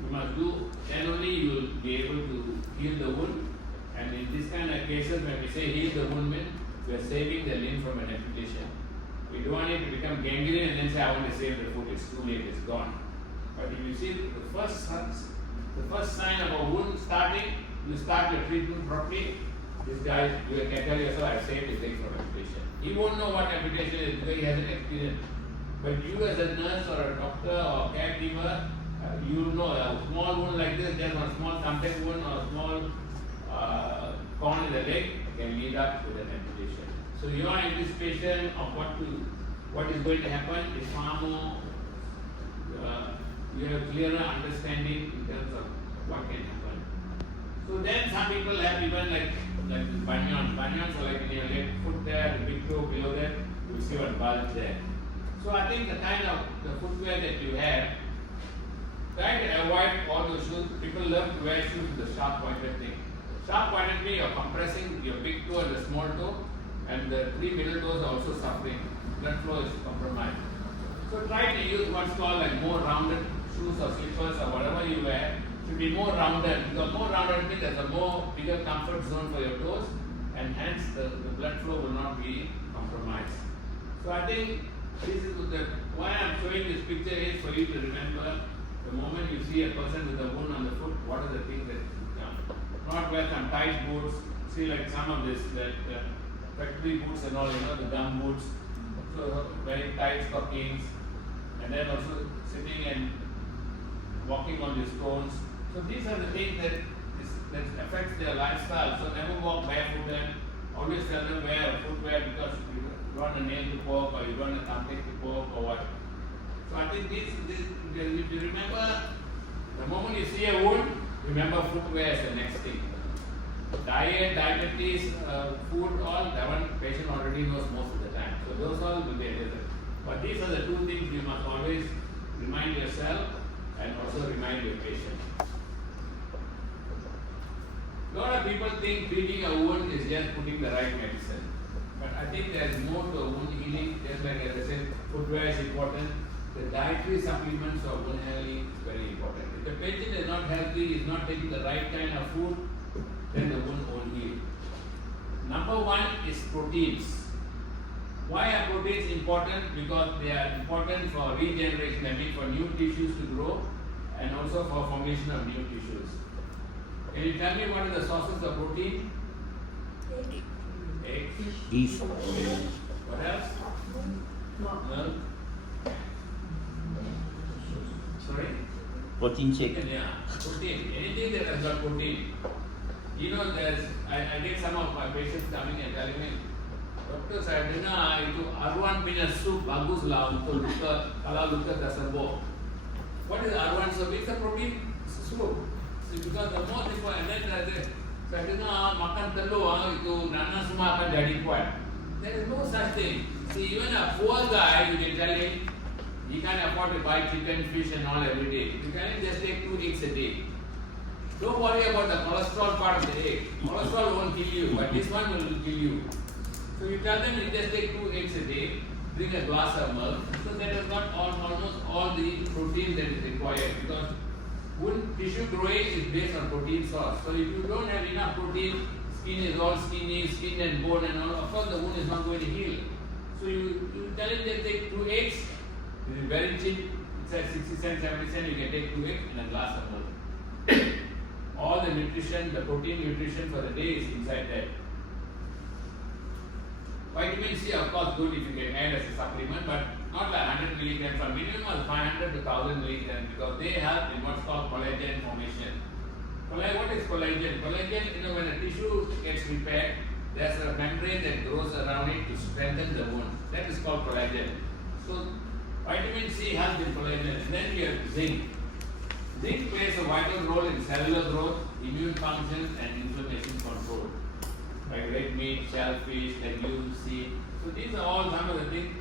you must do, then only you will be able to heal the wound. And in this kind of cases, when we say heal the wound, we are saving the limb from an amputation. We don't want it to become gangrene and then say, I want to save the foot, it's too late, it's gone. But if you see the first sign of a wound starting, you start your treatment properly. This guy, you can tell yourself, I saved his leg from amputation. He won't know what amputation is because he hasn't experienced. But you as a nurse or a doctor or caregiver, you know a small wound like this, just a small thumbtack wound or a small corn in the leg can lead up with an amputation. So your anticipation of what is going to happen is far more, you have clearer understanding in terms of what can happen. So then some people have even like bunions. Bunions are like in your leg, foot there, the big toe below that, you see what bulge there. So I think the kind of the footwear that you have, try to avoid all those shoes. People love to wear shoes with the sharp pointed thing. Sharp pointed means you're compressing your big toe and the small toe, and the 3 middle toes are also suffering. Blood flow is compromised. So try to use what's called like more rounded shoes or slippers or whatever you wear should be more rounded. Because more rounded means there's a more bigger comfort zone for your toes, and hence the blood flow will not be compromised. So I think this is why I'm showing this picture is for you to remember the moment you see a person with a wound on the foot, what are the things that come. Not wear some tight boots. See like some of this, factory boots and all, the gum boots. So very tight stockings, and then also sitting and walking on the stones. So these are the things that affects their lifestyle. So never walk barefooted. Always tell them wear footwear because you want a nail to poke or you want a thumbtack to poke or what. So I think if you remember, the moment you see a wound, remember footwear as the next thing. Diet, diabetes, food, all that one patient already knows most of the time. So those all will be addressed. But these are the two things you must always remind yourself and also remind your patient. A lot of people think treating a wound is just putting the right medicine. But I think there is more to a wound healing. Just like as I said, footwear is important. The dietary supplements of wound healing is very important. If the patient is not healthy, is not taking the right kind of food, then the wound won't heal. Number one is proteins. Why are proteins important? Because they are important for regeneration, I mean for new tissues to grow and also for formation of new tissues. Can you tell me what are the sources of protein? Eggs. Beef. What else? Milk. Sorry? Protein shake. Yeah, protein. Anything that has got protein. I get some of my patients coming and telling me, Doctor, saya dengar itu arwan punya soup bagus lah untuk luka, kalau luka tersebut. What is arwan soup? It's a protein soup. Because the more people, and then saya dengar makan telur itu nanas semua akan jadi kuat. There is no such thing. See, even a poor guy, you can tell him, he can't afford to buy chicken, fish and all every day. You can just take 2 eggs a day. Don't worry about the cholesterol part of the egg. Cholesterol won't kill you, but this one will kill you. So you tell them you just take 2 eggs a day, drink a glass of milk, so that has got almost all the protein that is required, because wound tissue growing is based on protein source. So if you don't have enough protein, skin is all skinny, skin and bone and all, of course the wound is not going to heal. So you tell him they take 2 eggs, it is very cheap, it's at 60 cents, 70 cents, you can take 2 eggs and a glass of milk. All the nutrition, the protein nutrition for the day is inside that. Vitamin C, of course, good if you can add as a supplement, but not like 100 milligrams, a minimum of 500 to 1000 milligrams, because they help in what's called collagen formation. What is collagen? Collagen, when a tissue gets repaired, there's a membrane that grows around it to strengthen the wound. That is called collagen. So vitamin C helps in collagen. And then we have zinc. Zinc plays a vital role in cellular growth, immune function, and inflammation control. Like red meat, shellfish, legumes, seed. So these are all some of the things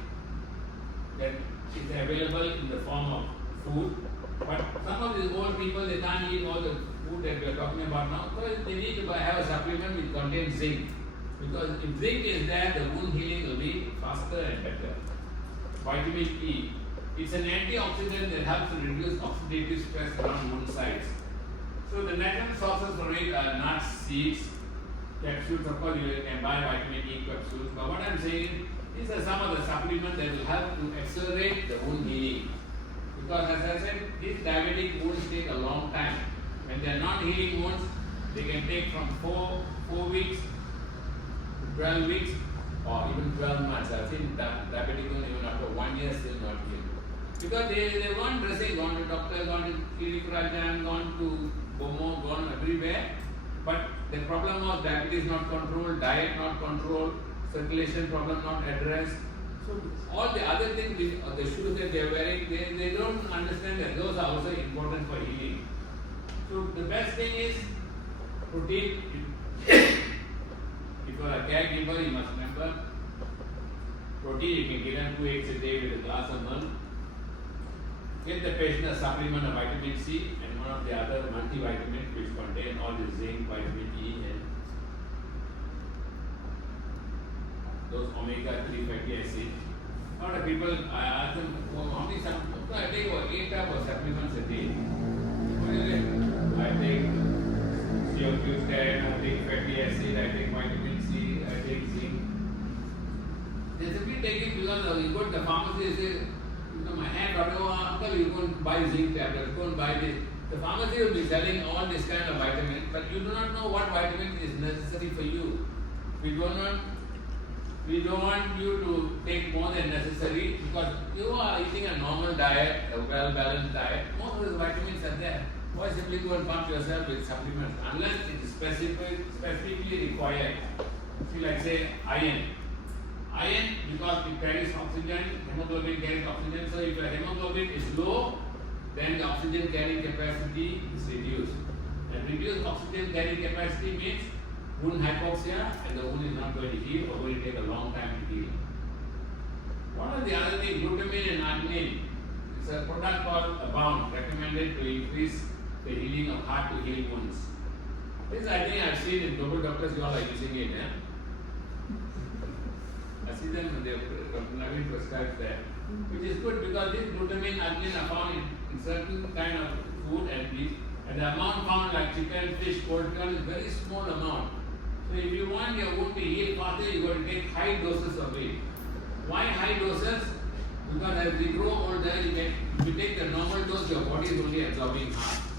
that is available in the form of food. But some of these old people, they can't eat all the food that we are talking about now, because they need to have a supplement which contains zinc. Because if zinc is there, the wound healing will be faster and better. Vitamin E. It's an antioxidant that helps to reduce oxidative stress around wound sites. So the natural sources for it are nuts, seeds, capsules. Of course, you can buy vitamin E capsules. But what I'm saying is, these are some of the supplements that will help to accelerate the wound healing. Because as I said, these diabetic wounds take a long time. When they are not healing wounds, they can take from 4 weeks to 12 weeks or even 12 months. I've seen diabetic wounds even after 1 year still not healed. Because they weren't dressing, gone to doctor, gone to Clinic Rajan, gone to Bomo, gone everywhere. But the problem was diabetes not controlled, diet not controlled, circulation problem not addressed. So all the other things, the shoes that they are wearing, they don't understand that those are also important for healing. So the best thing is protein. If you are a caregiver, you must remember protein. You can give them 2 eggs a day with a glass of milk. Give the patient a supplement of vitamin C and one of the other multivitamins which contain all the zinc, vitamin E, and those omega-3 fatty acids. A lot of people, I ask them, how many supplements? I take about 8 types of supplements a day. What is it? I take CO2-10, I take fatty acid, I take vitamin C, I take zinc. They simply take it because you go to the pharmacy and say, my hand, uncle, you go and buy zinc tablets, go and buy this. The pharmacy will be selling all this kind of vitamins, but you do not know what vitamin is necessary for you. We don't want you to take more than necessary, because you are eating a normal diet, a well-balanced diet. Most of the vitamins are there. Why simply go and pump yourself with supplements unless it is specifically required? See, like say iron. Iron, because it carries oxygen, hemoglobin carries oxygen. So if your hemoglobin is low, then the oxygen carrying capacity is reduced. And reduced oxygen carrying capacity means wound hypoxia, and the wound is not going to heal or going to take a long time to heal. One of the other things, glutamine and arginine, it's a product called Abound, recommended to increase the healing of hard to heal wounds. This I think I've seen in global doctors, you all are using it. I see them when they prescribed that, which is good because this glutamine, arginine are found in certain kind of food and meat, and the amount found like chicken, fish, poultry is very small amount. So if you want your wound to heal faster, you got to take high doses of it. Why high doses? Because as we grow older, if you take the normal dose, your body is only absorbing half.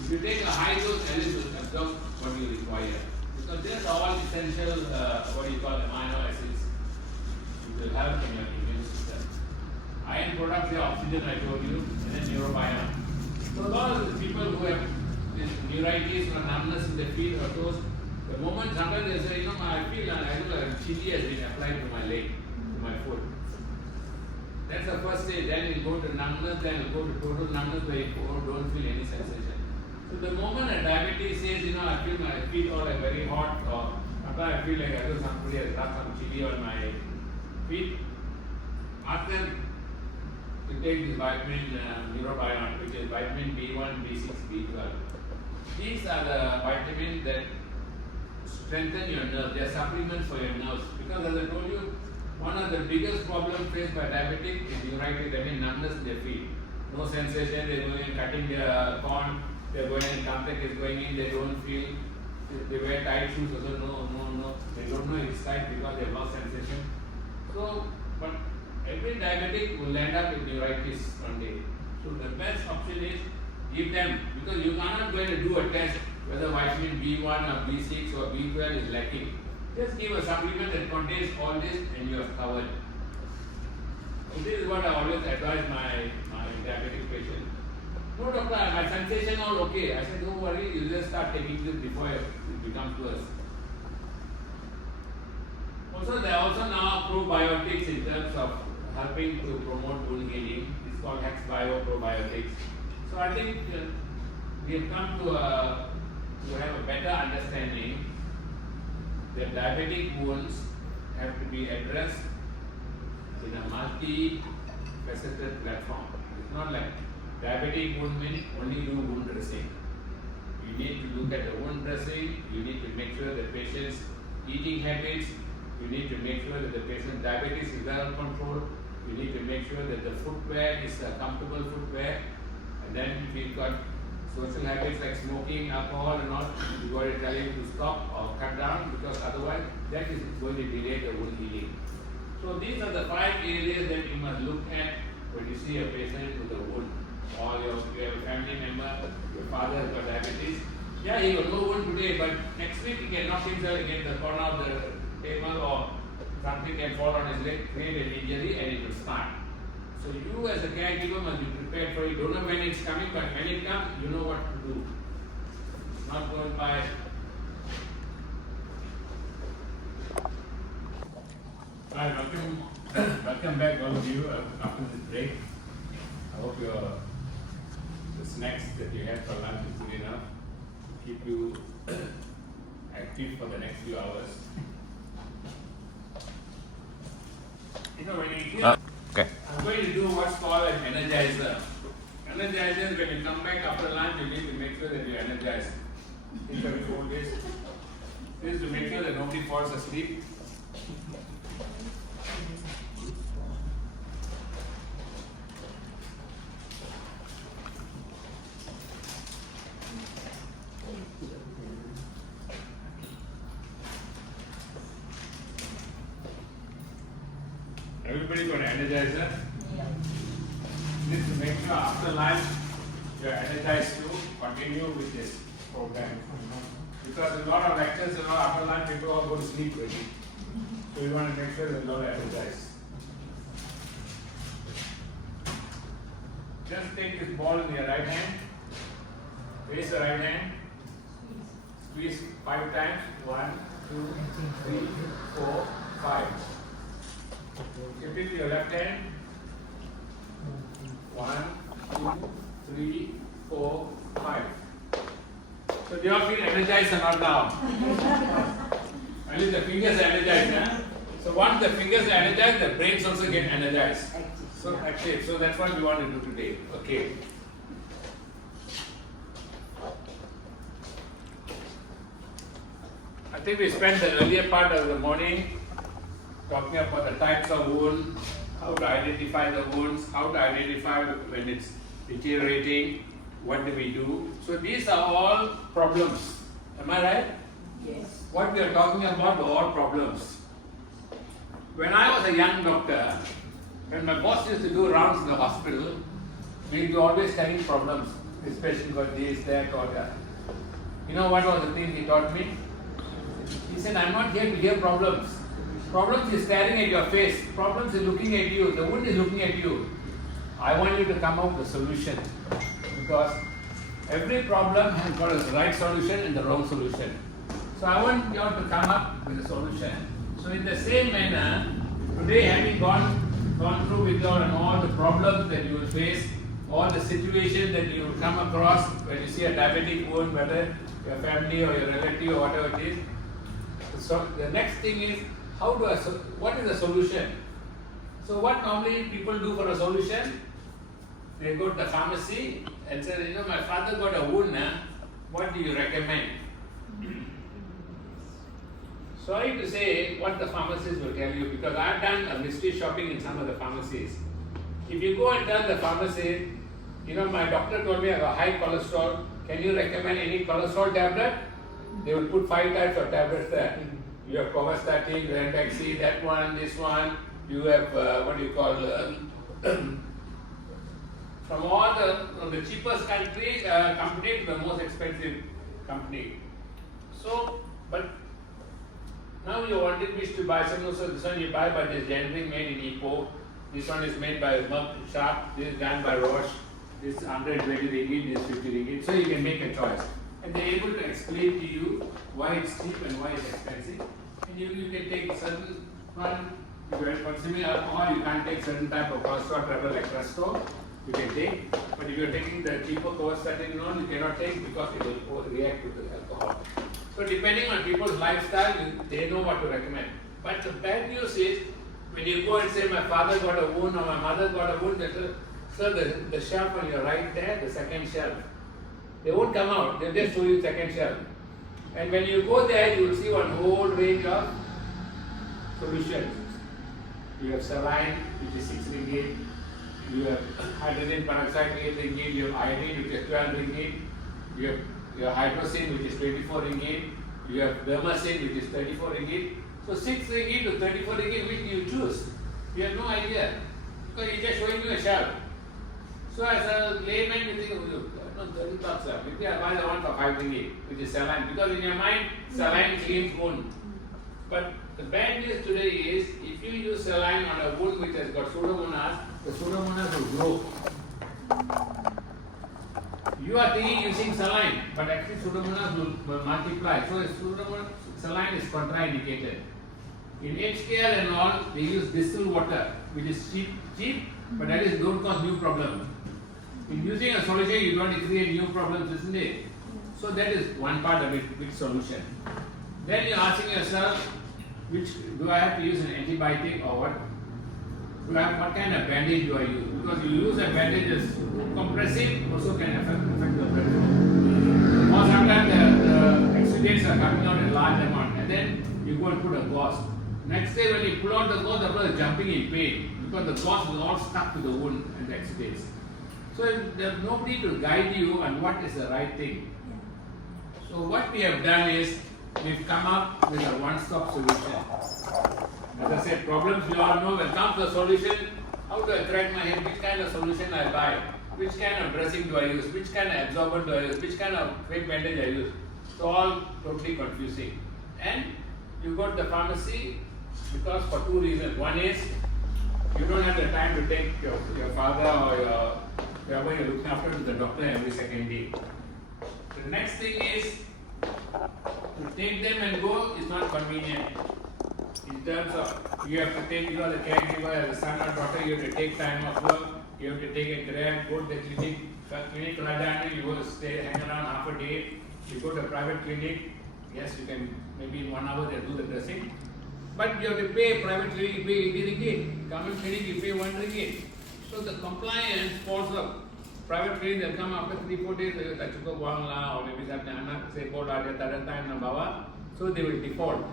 If you take a high dose, at least will absorb what you require. Because these are all essential, amino acids, which will help in your immune system. Iron products, the oxygen I told you, and then neurobiome. So a lot of the people who have this neuritis or numbness in the feet or toes, the moment sometimes they say, I feel like chili has been applied to my leg, to my foot. That's the first stage. Then you go to numbness, then you go to total numbness where you don't feel any sensation. So the moment a diabetes says, I feel my feet are like very hot, or sometimes I feel like somebody has rubbed some chili on my feet, ask them to take this vitamin neurobiome, which is vitamin B1, B6, B12. These are the vitamins that strengthen your nerves. They are supplements for your nerves. Because as I told you, one of the biggest problems faced by diabetic is neuritis, numbness in their feet. No sensation, they're going and cutting their corn, they're going and contact is going in, they don't feel, they wear tight shoes, also no, they don't know it's tight because they've lost sensation. So, but every diabetic will end up with neuritis one day. So the best option is give them, because you cannot going to do a test whether vitamin B1 or B6 or B12 is lacking. Just give a supplement that contains all this and you are covered. So this is what I always advise my diabetic patient. No doctor, my sensation all okay. I said, don't worry, you just start taking this before it becomes worse. Also, there are also now probiotics in terms of helping to promote wound healing. It's called Hex Bio Probiotics. So I think we have come to have a better understanding that diabetic wounds have to be addressed in a multi-faceted platform. It's not like diabetic wound means only do wound dressing. You need to look at the wound dressing, you need to make sure the patient's eating habits, you need to make sure that the patient's diabetes is well controlled, you need to make sure that the footwear is a comfortable footwear, and then if you've got social habits like smoking, alcohol and all, you've got to tell him to stop or cut down, because otherwise that is going to delay the wound healing. So these are the 5 areas that you must look at when you see a patient with a wound. Or you have a family member, your father has got diabetes. Yeah, he will no wound today, but next week he can knock himself against the corner of the table, or something can fall on his leg, create an injury, and it will start. So you as a caregiver must be prepared for it. Don't know when it's coming, but when it comes, you know what to do. Not going by. Alright, welcome back all of you after this break. I hope the snacks that you had for lunch is good enough to keep you active for the next few hours. You know, when you hear, Okay. I'm going to do what's called an energizer. Energizer, when you come back after lunch, you need to make sure that you energize. Think of it all this. This is to make sure that nobody falls asleep. Everybody got an energizer? Yeah. This is to make sure after lunch you are energized to continue with this program. Because a lot of lectures, after lunch people all go to sleep already. So you want to make sure that you are energized. Just take this ball in your right hand, raise the right hand, squeeze 5 times, 1, 2, 3, 4, 5. Keep it to your left hand. 1, 2, 3, 4, 5. So do you all feel energized or not now? At least the fingers are energized, huh? So once the fingers are energized, the brains also get energized. So active. So that's what we want to do today. Okay. I think we spent the earlier part of the morning talking about the types of wound, how to identify the wounds, how to identify when it's deteriorating, what do we do. So these are all problems. Am I right? Yes. What we are talking about are all problems. When I was a young doctor, when my boss used to do rounds in the hospital, we'd be always telling problems. This patient got this, that, or that. You know what was the thing he taught me? He said, I'm not here to hear problems. Problems is staring at your face. Problems is looking at you. The wound is looking at you. I want you to come up with a solution. Because every problem has got a right solution and the wrong solution. So I want you all to come up with a solution. So in the same manner, today having gone through with you all the problems that you will face, all the situations that you will come across when you see a diabetic wound, whether your family or your relative or whatever it is. So the next thing is, what is the solution? So what normally people do for a solution? They go to the pharmacy and say, you know, my father got a wound, what do you recommend? Sorry to say what the pharmacist will tell you, because I've done a mystery shopping in some of the pharmacies. If you go and tell the pharmacist, you know, my doctor told me I have a high cholesterol, can you recommend any cholesterol tablet? They will put 5 types of tablets there. You have Pravastatin, Ranbaxy, that one, this one. You have, from all the cheapest company to the most expensive company. So, but now you wanted me to buy some, so this one you buy by this generic made in Ipoh. This one is made by Merck Sharp, this is done by Roche, this 120 ringgit, this 50 ringgit. So you can make a choice. And they're able to explain to you why it's cheap and why it's expensive. And you can take certain one, if you are consuming alcohol, you can't take certain type of cholesterol level like Crestor, you can take. But if you're taking the cheaper quercetinol, you cannot take because it will react to the alcohol. So depending on people's lifestyle, they know what to recommend. But the bad news is, when you go and say, my father got a wound or my mother got a wound, sir, the shelf on your right there, the second shelf, they won't come out, they'll just show you second shelf. And when you go there, you will see one whole range of solutions. You have saline, which is 6 ringgit. You have hydrogen peroxide, 8 ringgit. You have iodine, which is 12 ringgit. You have your hydrosin, which is 24 ringgit. You have dermasin, which is 34 ringgit. So 6 ringgit to 34 ringgit, which you choose? You have no idea. Because it's just showing you a shelf. So as a layman, you think, no, 30 bucks, maybe I buy the one for 5 ringgit, which is saline. Because in your mind, saline cleans wound. But the bad news today is, if you use saline on a wound which has got Pseudomonas, the Pseudomonas will grow. You are thinking using saline, but actually Pseudomonas will multiply. So saline is contraindicated. In HKL and all, they use distilled water, which is cheap, but that is don't cause new problems. In using a solution, you don't create new problems, isn't it? So that is one part of it, which solution. Then you're asking yourself, which do I have to use an antibiotic or what? What kind of bandage do I use? Because you use a bandage as compressive, also can affect the blood flow. Or sometimes the exudates are coming out in large amount, and then you go and put a gauze. Next day when you pull out the gauze, the blood is jumping in pain because the gauze is all stuck to the wound and the exudates. So there's nobody to guide you on what is the right thing. So what we have done is, we've come up with a one-stop solution. As I said, problems we all know. When it comes to a solution, how do I crack my head? Which kind of solution I buy? Which kind of dressing do I use? Which kind of absorbent do I use? Which kind of fake bandage I use? It's all totally confusing. And you go to the pharmacy because for two reasons. One is, you don't have the time to take your father or whoever you're looking after to the doctor every second day. The next thing is, to take them and go is not convenient. In terms of, you have to take, you are the caregiver, as a son or daughter, you have to take time off work, you have to take a grab, go to the clinic, you go to stay, hang around half a day, you go to a private clinic, yes, you can, maybe in 1 hour they do the dressing, but you have to pay private clinic, you pay 80 ringgit, government clinic, you pay 1 ringgit. So the compliance falls up. Private clinic, they'll come after 3-4 days, they will go buang lah, or maybe something, say, so they will default.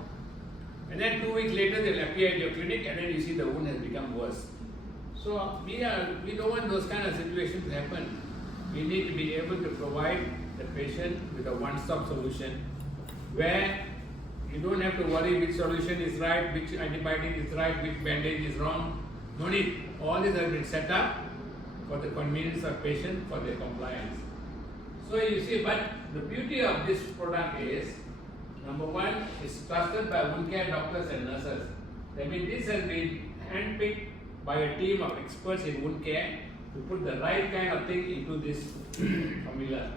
And then 2 weeks later, they'll appear at your clinic, and then you see the wound has become worse. So we don't want those kind of situations to happen. We need to be able to provide the patient with a one-stop solution where you don't have to worry which solution is right, which antibiotic is right, which bandage is wrong. No need. All this has been set up for the convenience of patient, for their compliance. So you see, but the beauty of this product is, number one, it's trusted by wound care doctors and nurses. That means this has been handpicked by a team of experts in wound care to put the right kind of thing into this formula.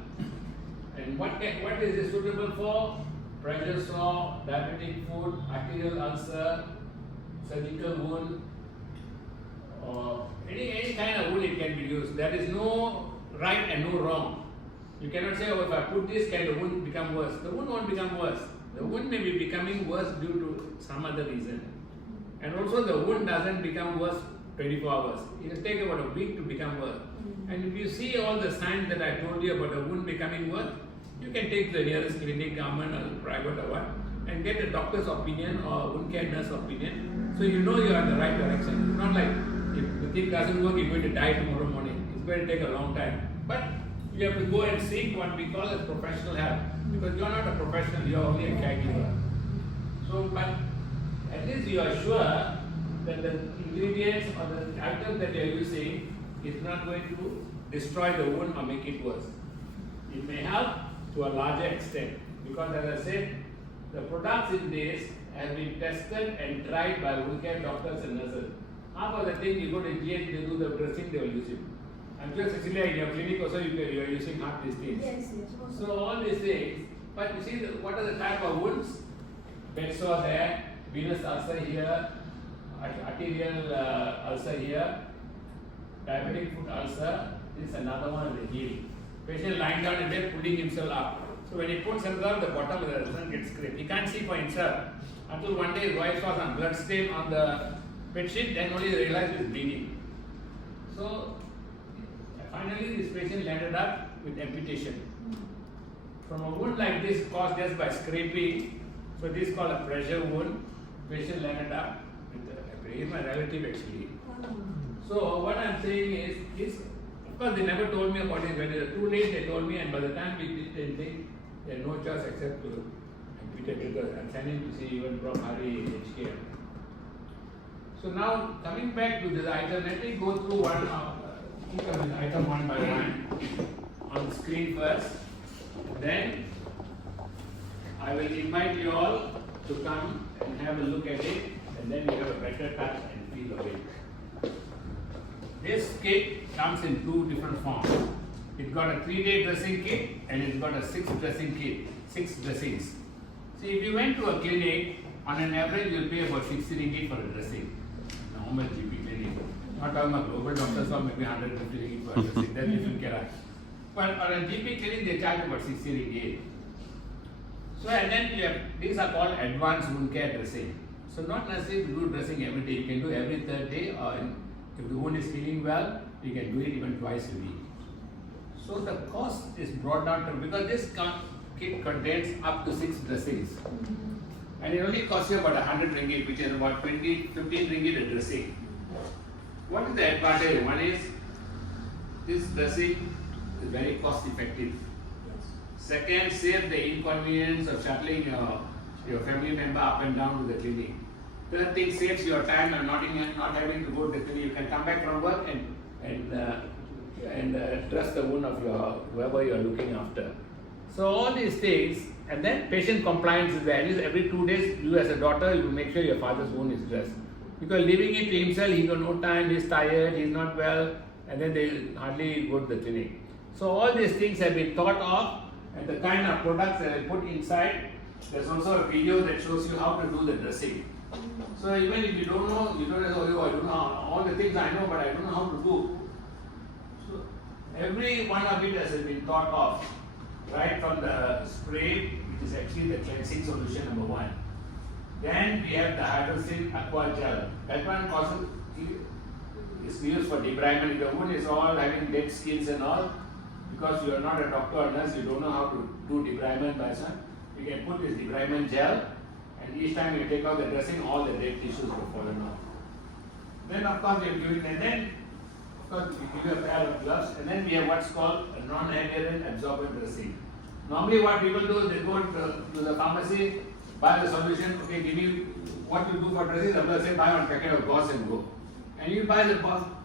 And what is this suitable for? Pressure sore, diabetic foot, arterial ulcer, surgical wound, or any kind of wound it can be used. There is no right and no wrong. You cannot say, oh, if I put this, can the wound become worse? The wound won't become worse. The wound may be becoming worse due to some other reason. And also the wound doesn't become worse 24 hours. It will take about a week to become worse. And if you see all the signs that I told you about the wound becoming worse, you can take the nearest clinic, government or private or what, and get a doctor's opinion or wound care nurse opinion. So you know you are in the right direction. It's not like if the thing doesn't work, you're going to die tomorrow morning. It's going to take a long time. But you have to go and seek what we call as professional help. Because you are not a professional, you are only a caregiver. So, but at least you are sure that the ingredients or the items that you are using is not going to destroy the wound or make it worse. It may help to a larger extent. Because as I said, the products in this have been tested and tried by wound care doctors and nurses. Half of the thing you go to GH, they do the dressing, they will use it. I'm sure Cecilia, in your clinic also you are using half these things. Yes, yes. So all these things, but you see what are the type of wounds? Bed sore there, venous ulcer here, arterial ulcer here, diabetic foot ulcer. This is another one of the heel. Patient lying down in bed, pulling himself up. So when he puts himself, the bottom of the ulcer gets scraped. He can't see for himself until one day his wife saw some blood stain on the bed sheet. Then only he realized he's bleeding. So finally, this patient landed up with amputation. From a wound like this caused just by scraping, so this is called a pressure wound. Patient landed up with a, he's my relative actually. So what I'm saying is, of course they never told me about it. When it was too late, they told me, and by the time we did anything, they had no choice except to amputate because I'm sending to see even from Hari HKM. So now coming back to this item, let me go through one item one by one on the screen first. Then I will invite you all to come and have a look at it, and then you have a better touch and feel of it. This kit comes in two different forms. It's got a 3-day dressing kit and it's got a 6 dressing kit, 6 dressings. See, if you went to a clinic, on an average you'll pay about 60 ringgit for a dressing. Normal GP clinic. Not talking about global doctors or maybe 150 ringgit for a dressing. That's different carrot. But on a GP clinic they charge about 60 ringgit. So and then you have, these are called advanced wound care dressing. So not necessarily to do dressing every day. You can do every 3rd day, or if the wound is healing well, you can do it even twice a week. So the cost is brought down to, because this kit contains up to 6 dressings. And it only costs you about 100 ringgit, which is about 15 ringgit a dressing. What is the advantage? One is, this dressing is very cost effective. Second, save the inconvenience of shuttling your family member up and down to the clinic. Third thing, saves your time and not having to go to the clinic. You can come back from work and dress the wound of whoever you are looking after. So all these things, and then patient compliance is there. At least every 2 days, you as a daughter, you make sure your father's wound is dressed. Because leaving it to himself, he got no time, he's tired, he's not well, and then they hardly go to the clinic. So all these things have been thought of, and the kind of products that I put inside. There's also a video that shows you how to do the dressing. So even if you don't know, you don't know, oh, I don't know all the things I know, but I don't know how to do. So every one of it has been thought of, right from the spray, which is actually the cleansing solution number 1. Then we have the Hydrosil Aqua Gel. That one is used for debridement. If the wound is all having dead skins and all, because you are not a doctor or nurse, you don't know how to do debridement by sun. You can put this debridement gel, and each time you take out the dressing, all the dead tissues will fallen off. Then of course you give it, and then of course we give you a pair of gloves, and then we have what's called a non-adherent absorbent dressing. Normally what people do is they go to the pharmacy, buy the solution, okay, give me what you do for dressing, I'm going to say buy one packet of gauze and go. And you buy the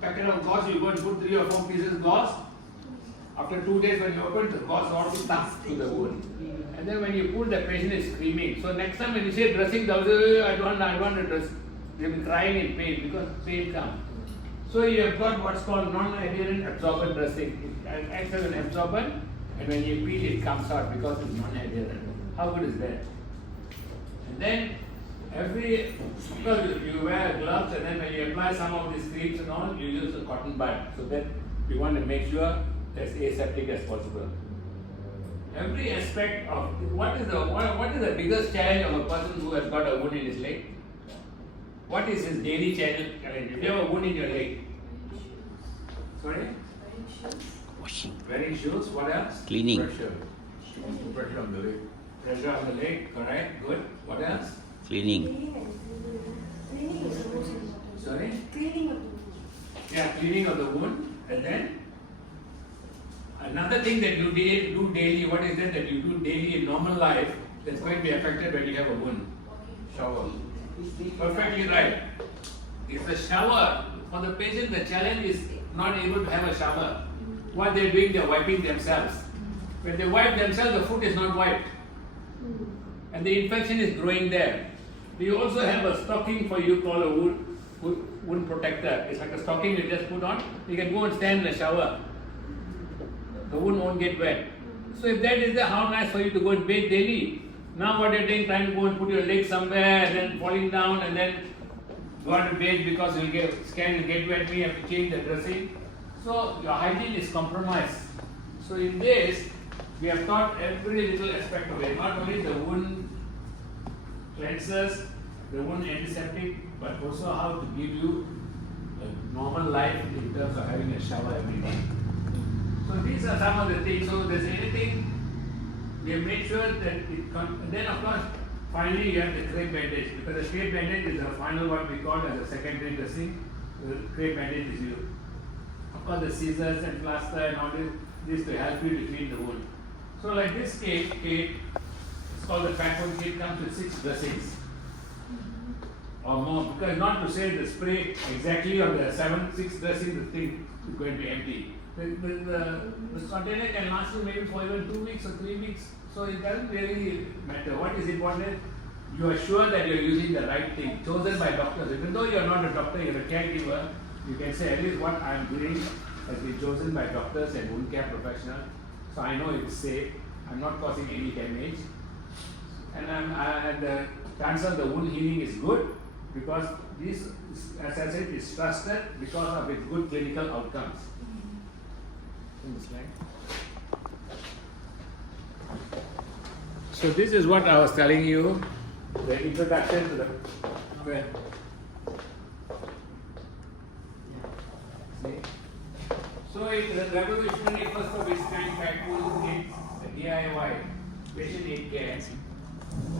packet of gauze, you go and put 3 or 4 pieces of gauze. After 2 days when you open, the gauze all stuck to the wound. And then when you pull, the patient is screaming. So next time when you say dressing, they'll say, I don't want to dress. They'll be crying in pain because pain comes. So you have got what's called non-adherent absorbent dressing. It acts as an absorbent, and when you peel, it comes out because it's non-adherent. How good is that? And then because you wear gloves, and then when you apply some of these creams and all, you use a cotton bud. So that we want to make sure as aseptic as possible. Every aspect of what is the biggest challenge of a person who has got a wound in his leg? What is his daily challenge? If you have a wound in your leg, sorry? Washing. Wearing shoes. What else? Cleaning. Pressure. Pressure on the leg. Pressure on the leg. Correct. Good. What else? Cleaning. Cleaning is the most important. Sorry? Cleaning of the wound. Yeah, cleaning of the wound, and then another thing that you do daily. What is that you do daily in normal life that's going to be affected when you have a wound? Shower. Perfectly right. It's the shower. For the patient, the challenge is not able to have a shower. What they're doing, they're wiping themselves. When they wipe themselves, the foot is not wiped. And the infection is growing there. We also have a stocking for you called a wound protector. It's like a stocking you just put on. You can go and stand in the shower. The wound won't get wet. So if that is there, how nice for you to go and bathe daily. Now what you're doing, trying to go and put your leg somewhere and then falling down and then go on to bathe because you'll get scared, you'll get wet, you have to change the dressing. So your hygiene is compromised. So in this, we have taught every little aspect of it, not only the wound cleansers, the wound antiseptic, but also how to give you a normal life in terms of having a shower every day. So these are some of the things. So if there's anything, we have made sure that it comes. And then of course, finally you have the crepe bandage, because the crepe bandage is the final what we call as a secondary dressing. The crepe bandage is used. Of course, the scissors and plaster and all this to help you to clean the wound. So like this kit, it's called the fat wound kit, comes with 6 dressings or more, because not to say the spray exactly on the 6 dressings, the thing is going to be empty. The container can last you maybe for even 2 weeks or 3 weeks, so it doesn't really matter. What is important, you are sure that you are using the right thing, chosen by doctors. Even though you are not a doctor, you are a caregiver, you can say at least what I am doing has been chosen by doctors and wound care professionals, so I know it's safe, I am not causing any damage, and the chance of the wound healing is good, because this, as I said, is trusted because of its good clinical outcomes. So this is what I was telling you, the introduction to the So it's a revolutionary first of its kind fat wound kit, DIY, patient aid care.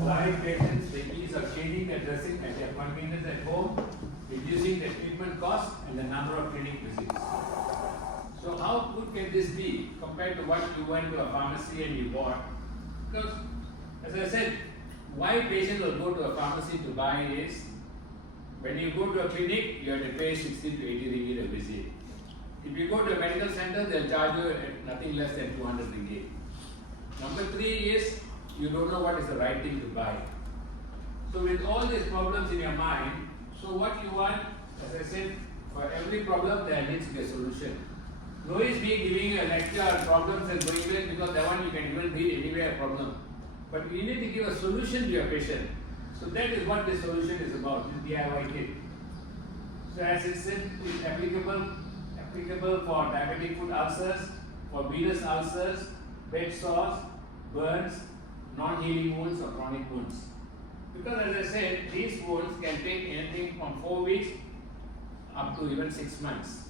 Allowing patients the ease of changing the dressing at their convenience at home, reducing the treatment cost and the number of clinic visits. So how good can this be compared to what you went to a pharmacy and you bought? Because as I said, why patients will go to a pharmacy to buy is, when you go to a clinic, you have to pay 60 to 80 ringgit a visit. If you go to a medical center, they'll charge you at nothing less than 200 ringgit. Number 3 is, you don't know what is the right thing to buy. So with all these problems in your mind, so what you want, as I said, for every problem there needs to be a solution. No is me giving you a lecture on problems and going away, because that one you can even read anywhere a problem. But you need to give a solution to your patient. So that is what this solution is about, this DIY kit. So as I said, it's applicable for diabetic foot ulcers, for venous ulcers, bed sores, burns, non-healing wounds or chronic wounds. Because as I said, these wounds can take anything from 4 weeks up to even 6 months.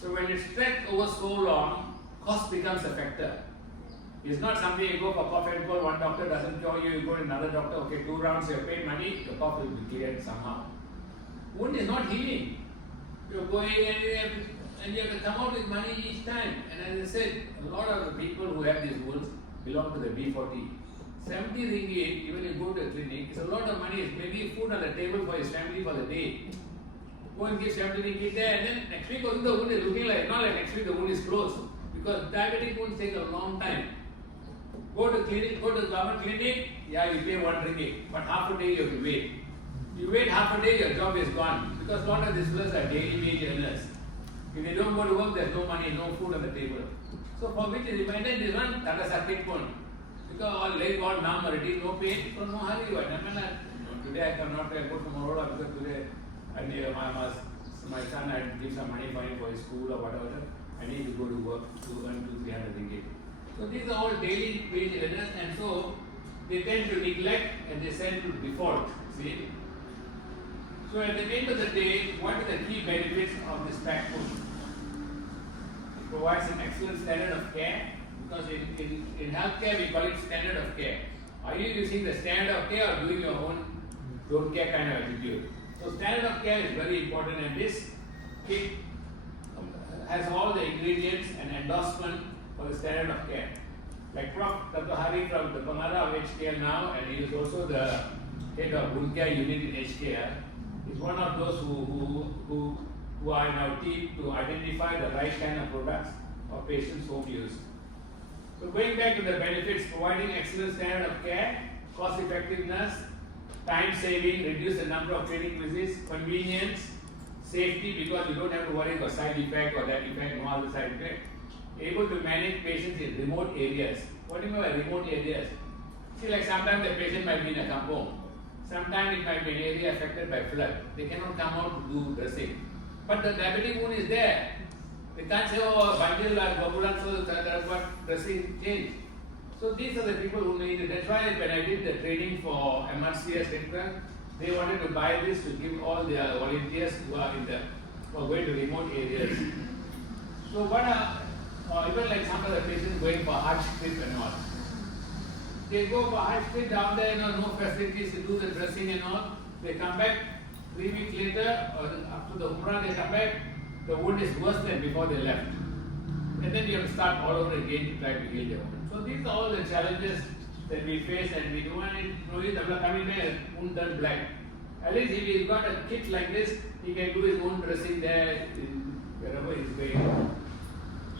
So when it's stretched over so long, cost becomes a factor. It's not something you go for cough and cold, one doctor doesn't cure you, you go to another doctor, okay, 2 rounds, you have paid money, the cough will be cleared somehow. Wound is not healing. You're going and you have to come out with money each time. And as I said, a lot of the people who have these wounds belong to the B40. 70 ringgit, even you go to a clinic, it's a lot of money. It's maybe food on the table for his family for the day. Go and give 70 ringgit there, and then next week also the wound is looking like, not like next week the wound is closed. Because diabetic wounds take a long time. Go to clinic, go to government clinic, yeah, you pay 1 ringgit, but half a day you have to wait. You wait half a day, your job is gone. Because a lot of these fellows are daily wage earners. If they don't go to work, there's no money, no food on the table. So for which is reminded this one, that is a big one. Because all leg got numb already, no pain, so no hurry. Today I cannot go tomorrow because today my son had give some money for him for his school or whatever. I need to go to work to earn 200-300 ringgit. So these are all daily wage earners, and so they tend to neglect and they tend to default. See? So at the end of the day, what are the key benefits of this pack food? It provides an excellent standard of care, because in healthcare we call it standard of care. Are you using the standard of care or doing your own don't care kind of attitude? So standard of care is very important, and this kit has all the ingredients and endorsement for the standard of care. Like Prof. Dr. Hari from the Bangara of HKL now, and he is also the head of wound care unit in HKL, is one of those who are in our team to identify the right kind of products for patients' home use. So going back to the benefits, providing excellent standard of care, cost effectiveness, time saving, reduce the number of clinic visits, convenience, safety because you don't have to worry about side effect or that effect, no other side effect. Able to manage patients in remote areas. What do you mean by remote areas? See, like sometimes the patient might be in a kampong. Sometimes it might be an area affected by flood. They cannot come out to do dressing. But the diabetic wound is there. They can't say, oh, Banjil or Babulan, so that's what dressing changed. So these are the people who need it. That's why when I did the training for MRCS Central, they wanted to buy this to give all their volunteers who are going to remote areas. So what are, even like some of the patients going for heart strip and all. They go for heart strip down there, no facilities to do the dressing and all. They come back 3 weeks later, or after the Umrah, they come back, the wound is worse than before they left. And then you have to start all over again to try to heal the wound. So these are all the challenges that we face, and we don't want to coming there, wound done black. At least if he's got a kit like this, he can do his own dressing there, wherever he's going.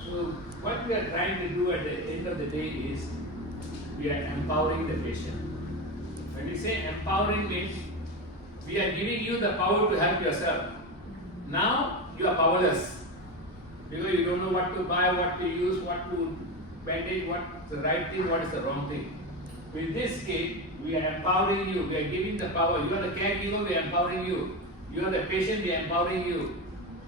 So what we are trying to do at the end of the day is, we are empowering the patient. When we say empowering means, we are giving you the power to help yourself. Now you are powerless because you don't know what to buy, what to use, what to bandage, what's the right thing, what is the wrong thing. With this kit, we are empowering you. We are giving the power. You are the caregiver, we are empowering you. You are the patient, we are empowering you.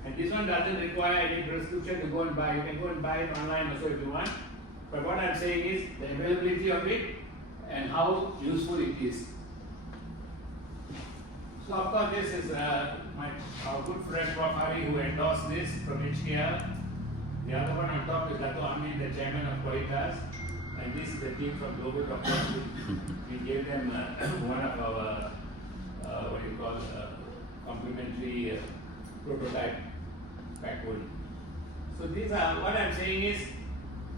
And this one doesn't require any prescription to go and buy. You can go and buy it online also if you want. But what I'm saying is the availability of it and how useful it is. So of course this is our good friend Prof. Hari who endorsed this from HKR. The other one on top is Dato Amin, the chairman of Qualitas. And this is the team from Global Doctors. We gave them one of our, complimentary prototype backwood. So these are, what I'm saying is,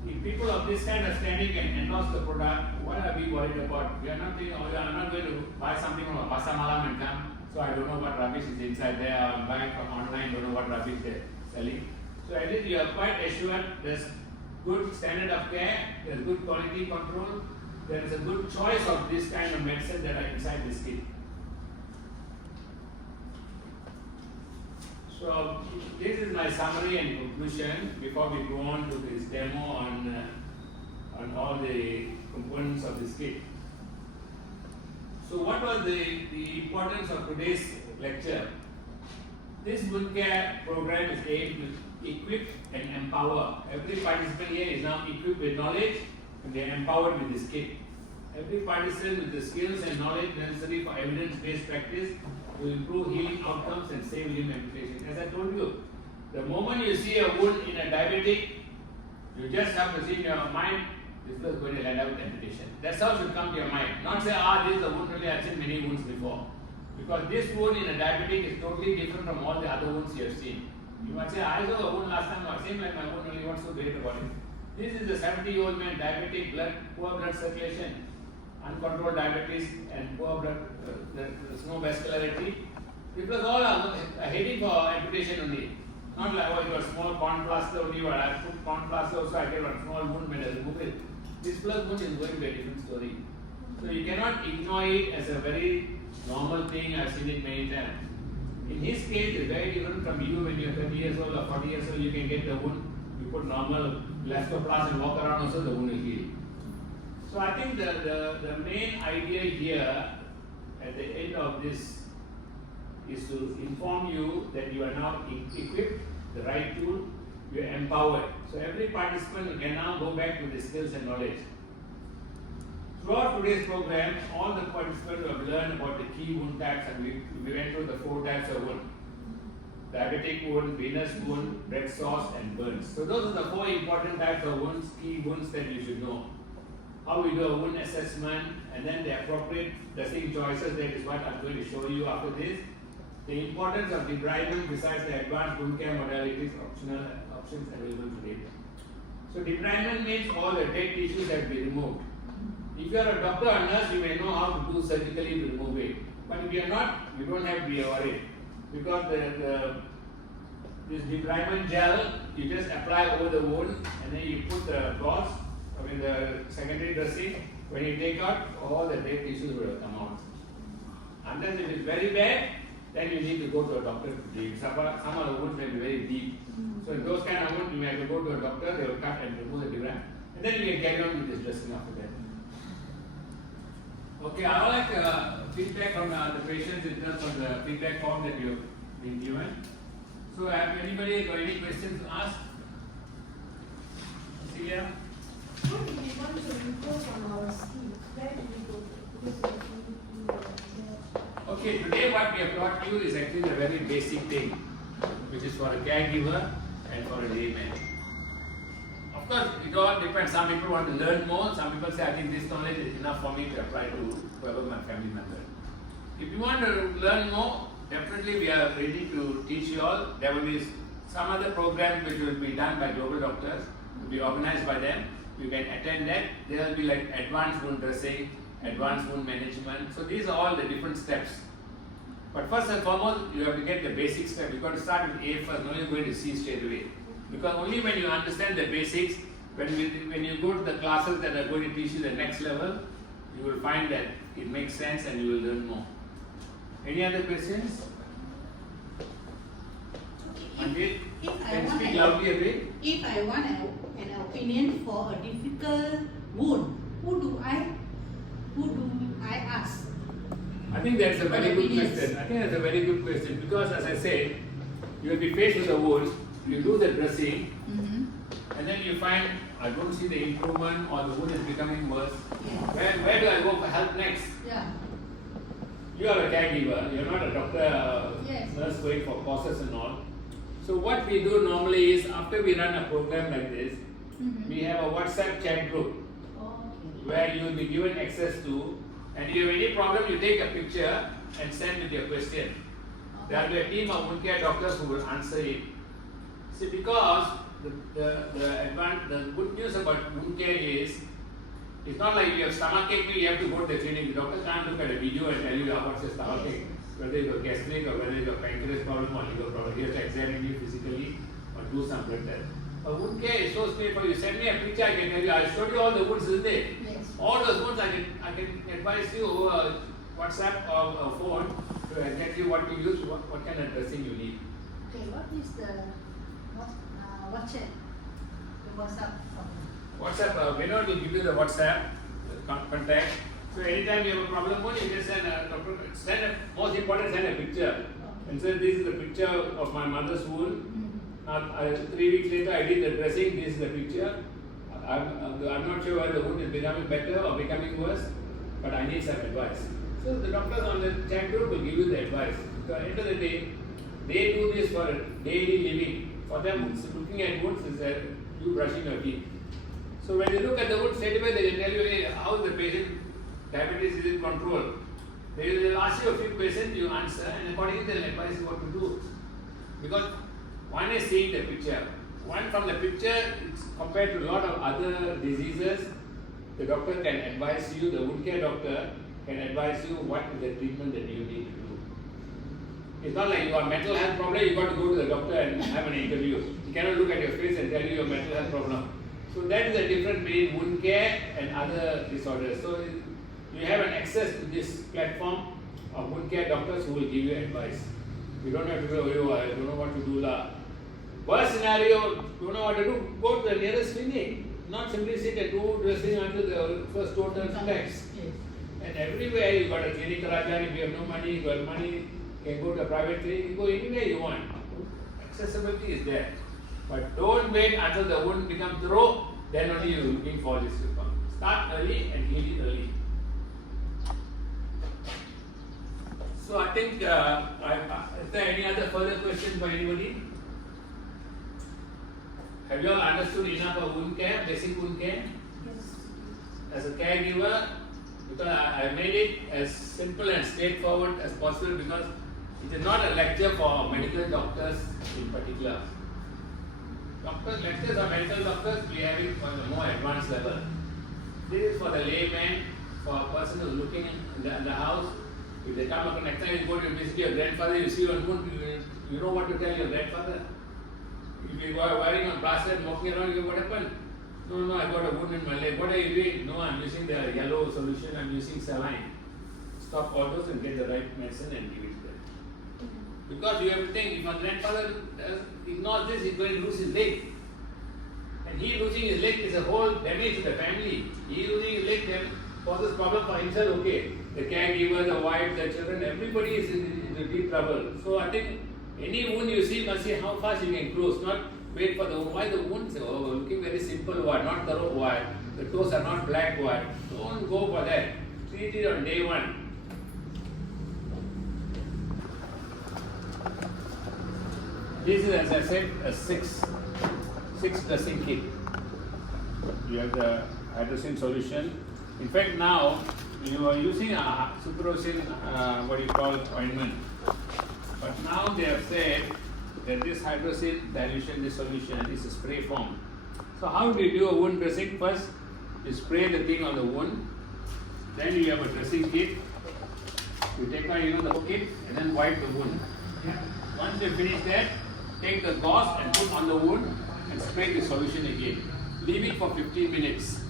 if people of this kind of standing can endorse the product, what are we worried about? We are not thinking, oh, I'm not going to buy something from a Pasar Malam and come, so I don't know what rubbish is inside there, I'm buying from online, don't know what rubbish they're selling. So at least you are quite assured there's good standard of care, there's good quality control, there is a good choice of this kind of medicine that are inside this kit. So this is my summary and conclusion before we go on to this demo on all the components of this kit. So what was the importance of today's lecture? This wound care program is aimed to equip and empower. Every participant here is now equipped with knowledge and they are empowered with this kit. Every participant with the skills and knowledge necessary for evidence-based practice to improve healing outcomes and save limb amputation. As I told you, the moment you see a wound in a diabetic, you just have to see in your mind, this is going to end up with amputation. That's how it should come to your mind. Not say, this is a wound, really I've seen many wounds before. Because this wound in a diabetic is totally different from all the other wounds you have seen. You might say, I saw a wound last time, I same like my wound, only what's so great about it? This is a 70-year-old man, diabetic, poor blood circulation, uncontrolled diabetes, and poor blood, there's no vascularity. People all are heading for amputation only. Not like, oh, you got small corn plaster only, or I put corn plaster also, I get a small wound when I remove it. This plus wound is going to be a different story. So you cannot ignore it as a very normal thing. I've seen it many times. In his case, it's very different from you when you're 30 years old or 40 years old, you can get the wound. You put normal elastoplast and walk around also, the wound will heal. So I think the main idea here at the end of this is to inform you that you are now equipped, the right tool, you are empowered. So every participant can now go back to the skills and knowledge. Throughout today's program, all the participants have learned about the key wound types, and we went through the 4 types of wound. Diabetic wound, venous wound, red sauce, and burns. So those are the 4 important types of wounds, key wounds that you should know. How we do a wound assessment, and then the appropriate dressing choices, that is what I'm going to show you after this. The importance of debridement besides the advanced wound care modalities, options available today. So debridement means all the dead tissues have been removed. If you are a doctor or nurse, you may know how to do surgically to remove it. But if you are not, you don't have to be worried. Because this debridement gel, you just apply over the wound, and then you put the gauze, the secondary dressing. When you take out, all the dead tissues will come out. Unless it is very bad, then you need to go to a doctor to treat. Some of the wounds may be very deep. So in those kind of wounds, you may have to go to a doctor, they will cut and remove the debris, and then you can carry on with this dressing after that. Okay, I would like feedback from the patients in terms of the feedback form that you have been given. So have anybody got any questions to ask? Celia? What if we want to improve on our skin? Where do we go? Because Okay, today what we have taught you is actually a very basic thing, which is for a caregiver and for a layman. Of course, it all depends. Some people want to learn more. Some people say, I think this knowledge is enough for me to apply to whoever my family member. If you want to learn more, definitely we are ready to teach you all. There will be some other program which will be done by global doctors, will be organized by them. You can attend that. There will be like advanced wound dressing, advanced wound management. So these are all the different steps. But first and foremost, you have to get the basic step. You've got to start with A first, now you're going to C straight away. Because only when you understand the basics, when you go to the classes that are going to teach you the next level, you will find that it makes sense and you will learn more. Any other questions? Manjit, can you speak loudly a bit? If I want an opinion for a difficult wound, who do I ask? I think that's a very good question. Because as I said, you will be faced with a wound, you do the dressing, and then you find, I don't see the improvement or the wound is becoming worse. Yeah. Where do I go for help next? Yeah. You are a caregiver, you're not a doctor, Yes. nurse going for courses and all. So what we do normally is, after we run a program like this, we have a WhatsApp chat group where you will be given access to, and if you have any problem, you take a picture and send with your question. There will be a team of wound care doctors who will answer it. See, because the good news about wound care is, it's not like you have stomachache, you have to go to the clinic. The doctor can't look at a video and tell you what's your stomachache, whether it's a gastric or whether it's a pancreas problem or liver problem. He has to examine you physically or do some blood test. But wound care is so straightforward. You send me a picture, I can tell you. I showed you all the wounds, isn't it? Yes. All those wounds I can advise you over WhatsApp or phone to get you what to use, what kind of dressing you need. Okay, what is the WhatsApp? The WhatsApp. WhatsApp, Vinod will give you the WhatsApp contact. So anytime you have a problem, you just most important, send a picture. And say, this is the picture of my mother's wound. Now, 3 weeks later, I did the dressing. This is the picture. I'm not sure whether the wound is becoming better or becoming worse, but I need some advice. So the doctors on the chat group will give you the advice. Because at the end of the day, they do this for daily living. For them, looking at wounds is you brushing your teeth. So when you look at the wound straight away, they will tell you, hey, how is the patient diabetes is in control. They will ask you a few questions, you answer, and accordingly they will advise you what to do. Because one is seeing the picture. One from the picture, compared to a lot of other diseases, the doctor can advise you, the wound care doctor can advise you what is the treatment that you need to do. It's not like you have a mental health problem, you got to go to the doctor and have an interview. He cannot look at your face and tell you your mental health problem. So that is the difference between wound care and other disorders. So you have an access to this platform of wound care doctors who will give you advice. You don't have to go, oh, I don't know what to do. Worst scenario, don't know what to do, go to the nearest clinic. Not simply sit and do dressing until the first total relax. And everywhere you got a clinic, Rajan, if you have no money, you got money, you can go to a private clinic, you go anywhere you want. Accessibility is there. But don't wait until the wound becomes raw, then only you are looking for this reform. Start early and heal it early. So I think, is there any other further questions by anybody? Have you all understood enough of wound care, basic wound care? Yes. As a caregiver, because I made it as simple and straightforward as possible because it is not a lecture for medical doctors in particular. Lectures are medical doctors, we have it for the more advanced level. This is for the layman, for a person who is looking in the house. If they come up next time you go to visit your grandfather, you see one wound, you know what to tell your grandfather. If you are wearing a plaster and walking around, you go, what happened? No, I got a wound in my leg. What are you doing? No, I'm using the yellow solution, I'm using saline. Stop all those and get the right medicine and give it to them. Because you have to think, if my grandfather ignores this, he's going to lose his leg. And he losing his leg is a whole damage to the family. He losing his leg then causes problem for himself, okay. The caregiver, the wife, the children, everybody is in deep trouble. So I think any wound you see must see how fast you can close, not wait for the wound. Why the wound? Say, oh, looking very simple wire, not thorough wire. The toes are not black wire. Don't go for that. Treat it on day one. This is, as I said, a six dressing kit. You have the hydrogen solution. In fact, now you are using a superosin, what you call ointment. But now they have said that this hydrogen dilution, this solution is a spray form. So how do you do a wound dressing? First, you spray the thing on the wound. Then you have a dressing kit. You take out, the kit and then wipe the wound. Once you finish that, take the gauze and put on the wound and spray the solution again. Leave it for 15 minutes.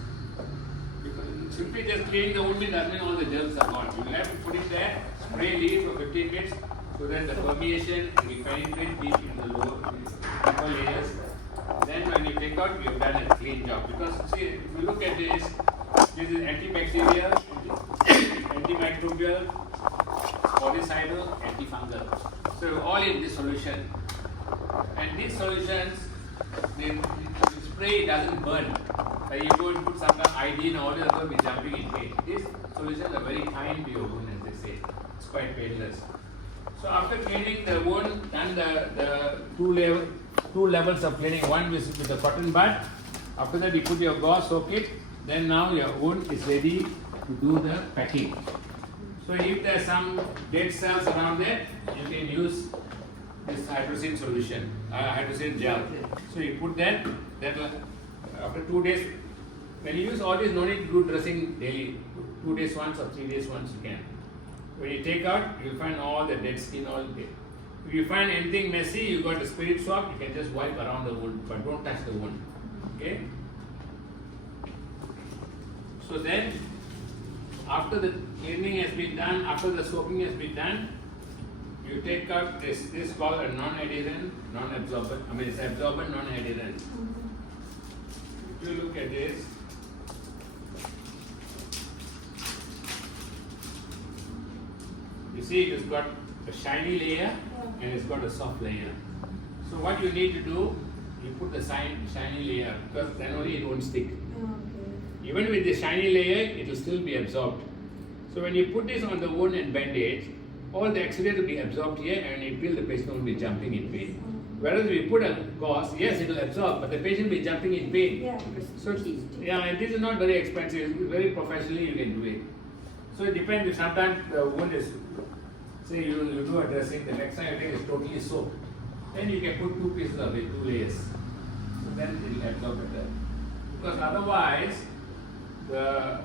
Because simply just cleaning the wound doesn't mean all the germs are gone. You will have to put it there, spray, leave it for 15 minutes so that the permeation will penetrate deep in the lower deeper layers. Then when you take out, you have done a clean job. Because see, if you look at this is antibacterial, antimicrobial, polycidal, antifungal. So all in this solution. And these solutions, the spray doesn't burn. Like you go and put some kind of iodine or all the other, be jumping in pain. These solutions are very kind to your wound, as they say. It's quite painless. So after cleaning the wound, done the two levels of cleaning. One with the cotton bud. After that, you put your gauze, soak it. Then now your wound is ready to do the packing. So if there are some dead cells around there, you can use this hydrogen solution, hydrogen gel. So you put that after 2 days, when you use all this, no need to do dressing daily. 2 days once or 3 days once you can. When you take out, you will find all the dead skin, all dead. If you find anything messy, you got a spirit swab, you can just wipe around the wound, but don't touch the wound. Okay? So then, after the cleaning has been done, after the soaking has been done, you take out this called a non-adherent, non-absorbent, it's absorbent, non-adherent. If you look at this, you see it's got a shiny layer and it's got a soft layer. So what you need to do, you put the shiny layer because then only it won't stick. Even with the shiny layer, it will still be absorbed. So when you put this on the wound and bandage, all the exudate will be absorbed here and it will, the patient will be jumping in pain. Whereas if you put a gauze, yes, it will absorb, but the patient will be jumping in pain. Yeah. So, and this is not very expensive, very professionally you can do it. So it depends, if sometimes the wound is, say you do a dressing, the next time you take is totally soaked. Then you can put 2 pieces of it, 2 layers. So then it will absorb better. Because otherwise, the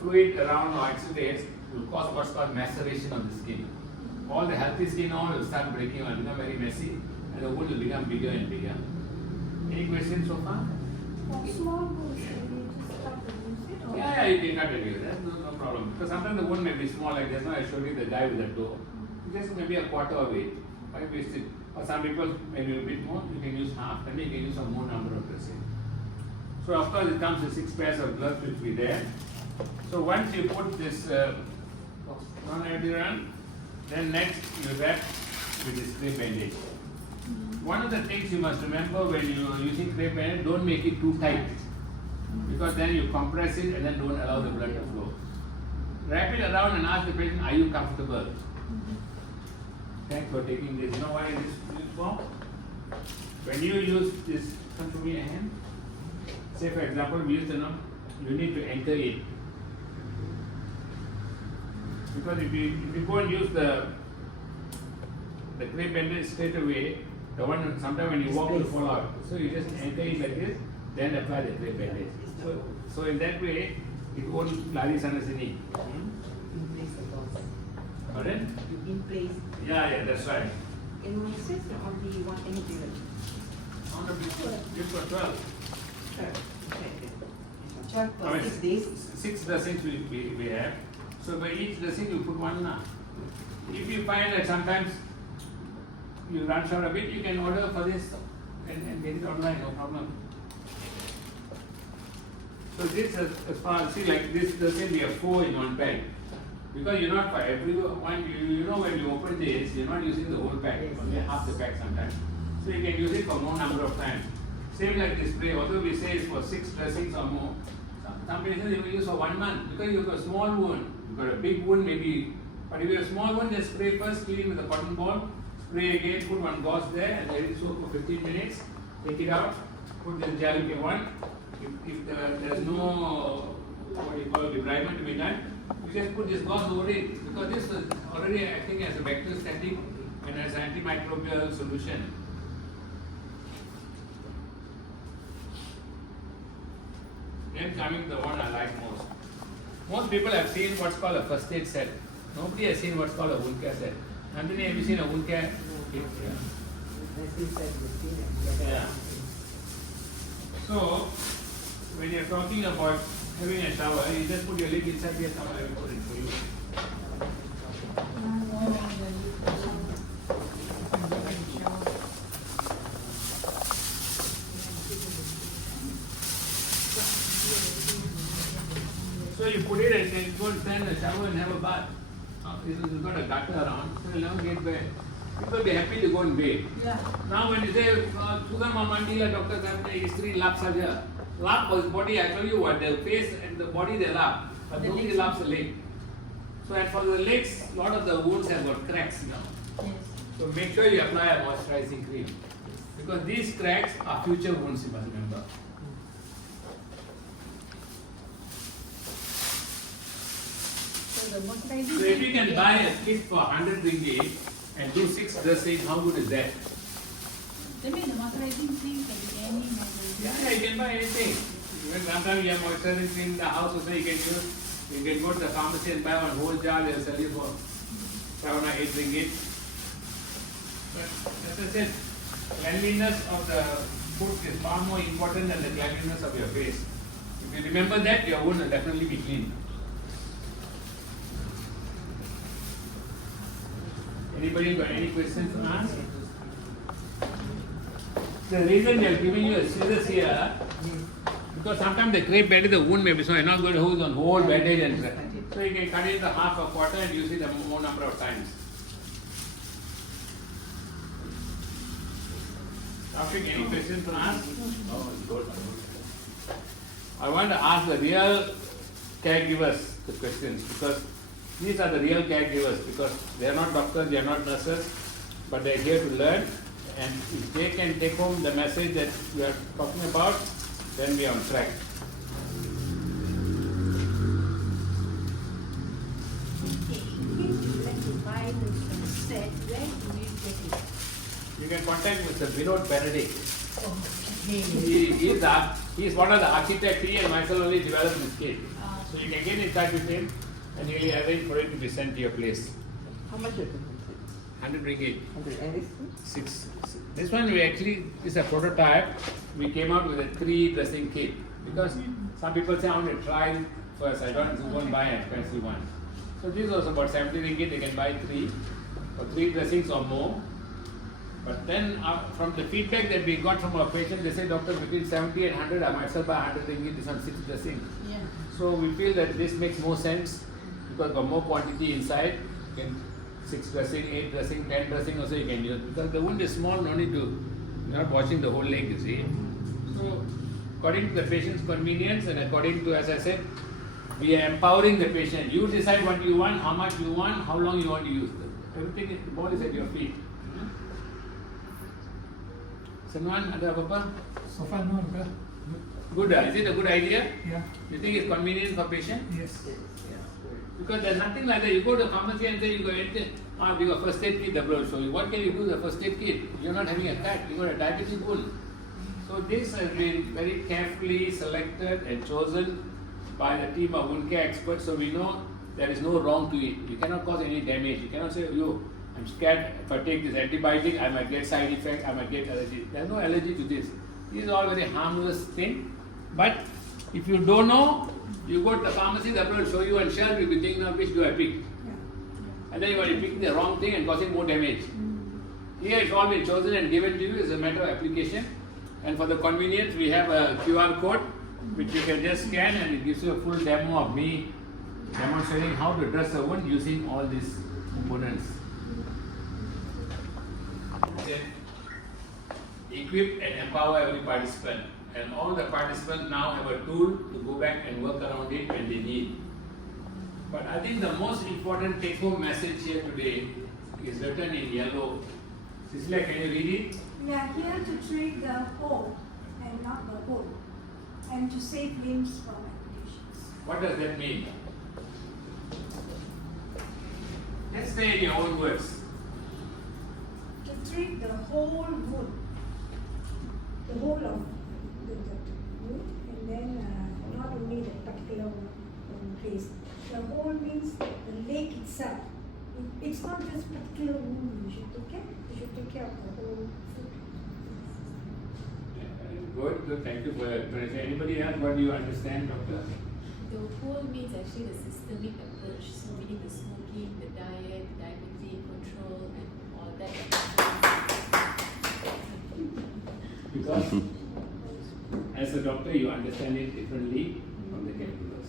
fluid around or exudates will cause what's called maceration of the skin. All the healthy skin will start breaking or become very messy and the wound will become bigger and bigger. Any questions so far? Small wounds, you just cut the wounds, or? Yeah, you can cut it. That's no problem. Because sometimes the wound may be small, like just now I showed you the guy with the toe. Just maybe a quarter of it. Why waste it? Or some people maybe a bit more, you can use half, then you can use a more number of dressing. So of course it comes with 6 pairs of gloves which will be there. So once you put this non-adherent, then next you wrap with this crepe bandage. One of the things you must remember when you are using crepe bandage, don't make it too tight. Because then you compress it and then don't allow the blood to flow. Wrap it around and ask the patient, are you comfortable? Thanks for taking this. You know why this is for? When you use this, come to me a hand. Say for example, we use the knob, you need to anchor it. Because if you go and use the crepe bandage straight away, the one sometimes when you walk will fall out. So you just anchor it like this, then apply the crepe bandage. So in that way, it won't lari sana sini. In place the box. Pardon? In place. Yeah, that's right. In my sense, only one adherent. On the good for 12. Check for 6 days. 6 dressings we have. So by each dressing you put one. If you find that sometimes you run short a bit, you can order for this and get it online, no problem. So this is as far as, see, like this doesn't be a 4 in one pack. Because you're not, for everyone, you know when you open this, you're not using the whole pack, only half the pack sometimes. So you can use it for more number of times. Same like this spray, although we say it's for 6 dressings or more. Some places they will use for 1 month because you've got a small wound. You've got a big wound maybe, but if you have a small wound, just spray first, clean with a cotton ball, spray again, put one gauze there and let it soak for 15 minutes, take it out, put the gel if you want. If there's no, what you call, debridement to be done, you just put this gauze over it because this is already acting as a bacteriostatic and as an antimicrobial solution. Then coming to the one I like most. Most people have seen what's called a first aid set. Nobody has seen what's called a wound care set. Nandini, have you seen a wound care kit? Yeah. So, when you're talking about having a shower, you just put your leg inside the shower. I will put it for you. So you put it and then go and stand in the shower and have a bath. This has got a gutter around, so you'll never get wet. People will be happy to go and bathe. Yeah. Now when you say, Sugar Mamandila, Dr. Samne, Istri lap saja. Lap was body, I tell you what, the face and the body they lap. But nobody laps the leg. So and for the legs, a lot of the wounds have got cracks now. Yes. So make sure you apply a moisturizing cream. Because these cracks are future wounds, you must remember. So the moisturizing. So if you can buy a kit for 100 ringgit and do 6 dressings, how good is that? That means the moisturizing cream can be any moisturizing. Yeah, you can buy anything. Even sometimes you have moisturizing cream in the house also you can use. You can go to the pharmacy and buy one whole jar, they'll sell you for 7 or 8 ringgit. But as I said, cleanliness of the foot is far more important than the cleanliness of your face. If you remember that, your wound will definitely be clean. Anybody got any questions to ask? The reason they are giving you a scissors here, because sometimes the crepe bed, the wound may be so you're not going to use on whole bandage and so you can cut it into half a quarter and use it a more number of times. Rafik, any questions to ask? No, it's good. I want to ask the real caregivers the questions because these are the real caregivers because they are not doctors, they are not nurses, but they are here to learn. And if they can take home the message that we are talking about, then we are on track. You can contact Mr. Vinod Benedict. He is one of the architects. He and myself only developed this kit. So you can get in touch with him and he will arrange for it to be sent to your place. How much is it? 100 ringgit. 100. And this one? 6. This one we actually is a prototype. We came out with a 3 dressing kit because some people say I want to try it first. I don't go and buy an expensive one. So this was about 70 ringgit. They can buy 3 for 3 dressings or more. But then from the feedback that we got from our patients, they say, Doctor, between 70 and 100, I might sell by 100 ringgit. This one 6 dressings. Yeah. So we feel that this makes more sense because got more quantity inside. You can 6 dressing, 8 dressing, 10 dressing also you can use because the wound is small, no need to, you're not washing the whole leg, you see. So according to the patient's convenience and according to, as I said, we are empowering the patient. You decide what you want, how much you want, how long you want to use them. Everything is, the ball is at your feet. Sanwan, ada apa-apa? So far, no, Uncle. Good, is it a good idea? Yeah. You think it's convenient for patient? Yes. Because there's nothing like that. You go to the pharmacy and say you got anything. We got first aid kit, the blood show you. What can you do with the first aid kit? You're not having a cut, you got a diabetic wound. So this has been very carefully selected and chosen by the team of wound care experts, so we know there is no wrong to it. You cannot cause any damage. You cannot say, I'm scared if I take this antibiotic, I might get side effect, I might get allergy. There's no allergy to this. These are all very harmless things. But if you don't know, you go to the pharmacy, the doctor will show you and sure you'll be thinking of which do I pick. and then you are picking the wrong thing and causing more damage. Here it's all been chosen and given to you as a matter of application, and for the convenience we have a QR code which you can just scan, and it gives you a full demo of me demonstrating how to dress a wound using all these components. Equip and empower every participant, and all the participants now have a tool to go back and work around it when they need. But I think the most important take-home message here today is written in yellow. Cecilia, can you read it? We are here to treat the whole and not the whole, and to save limbs from amputations. What does that mean? Let's say in your own words. To treat the whole wound, the whole of the wound, and then not only the particular one place. The whole means the leg itself. It's not just particular wound you should take care. You should take care of the whole foot. Good, good. Thank you for your explanation. Anybody else? What do you understand, doctor? The whole means actually the systemic approach, so meaning the smoking, the diet, diabetes control, and all that. Because as a doctor, you understand it differently from the caregivers.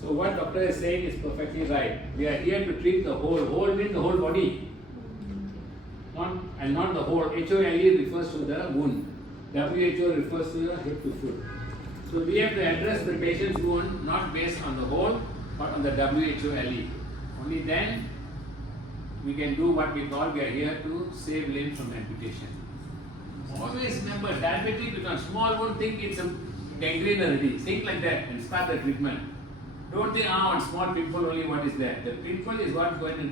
So what doctor is saying is perfectly right. We are here to treat the whole. Whole means the whole body, not the whole. HOLE refers to the wound. WHO refers to the head to foot. So we have to address the patient's wound not based on the whole, but on the WHOLE. Only then we can do what we call, we are here to save limbs from amputation. Always remember, diabetic with a small wound, think it's a gangrene already. Think like that and start the treatment. Don't think, on small pimple only, what is that? The pimple is what's going to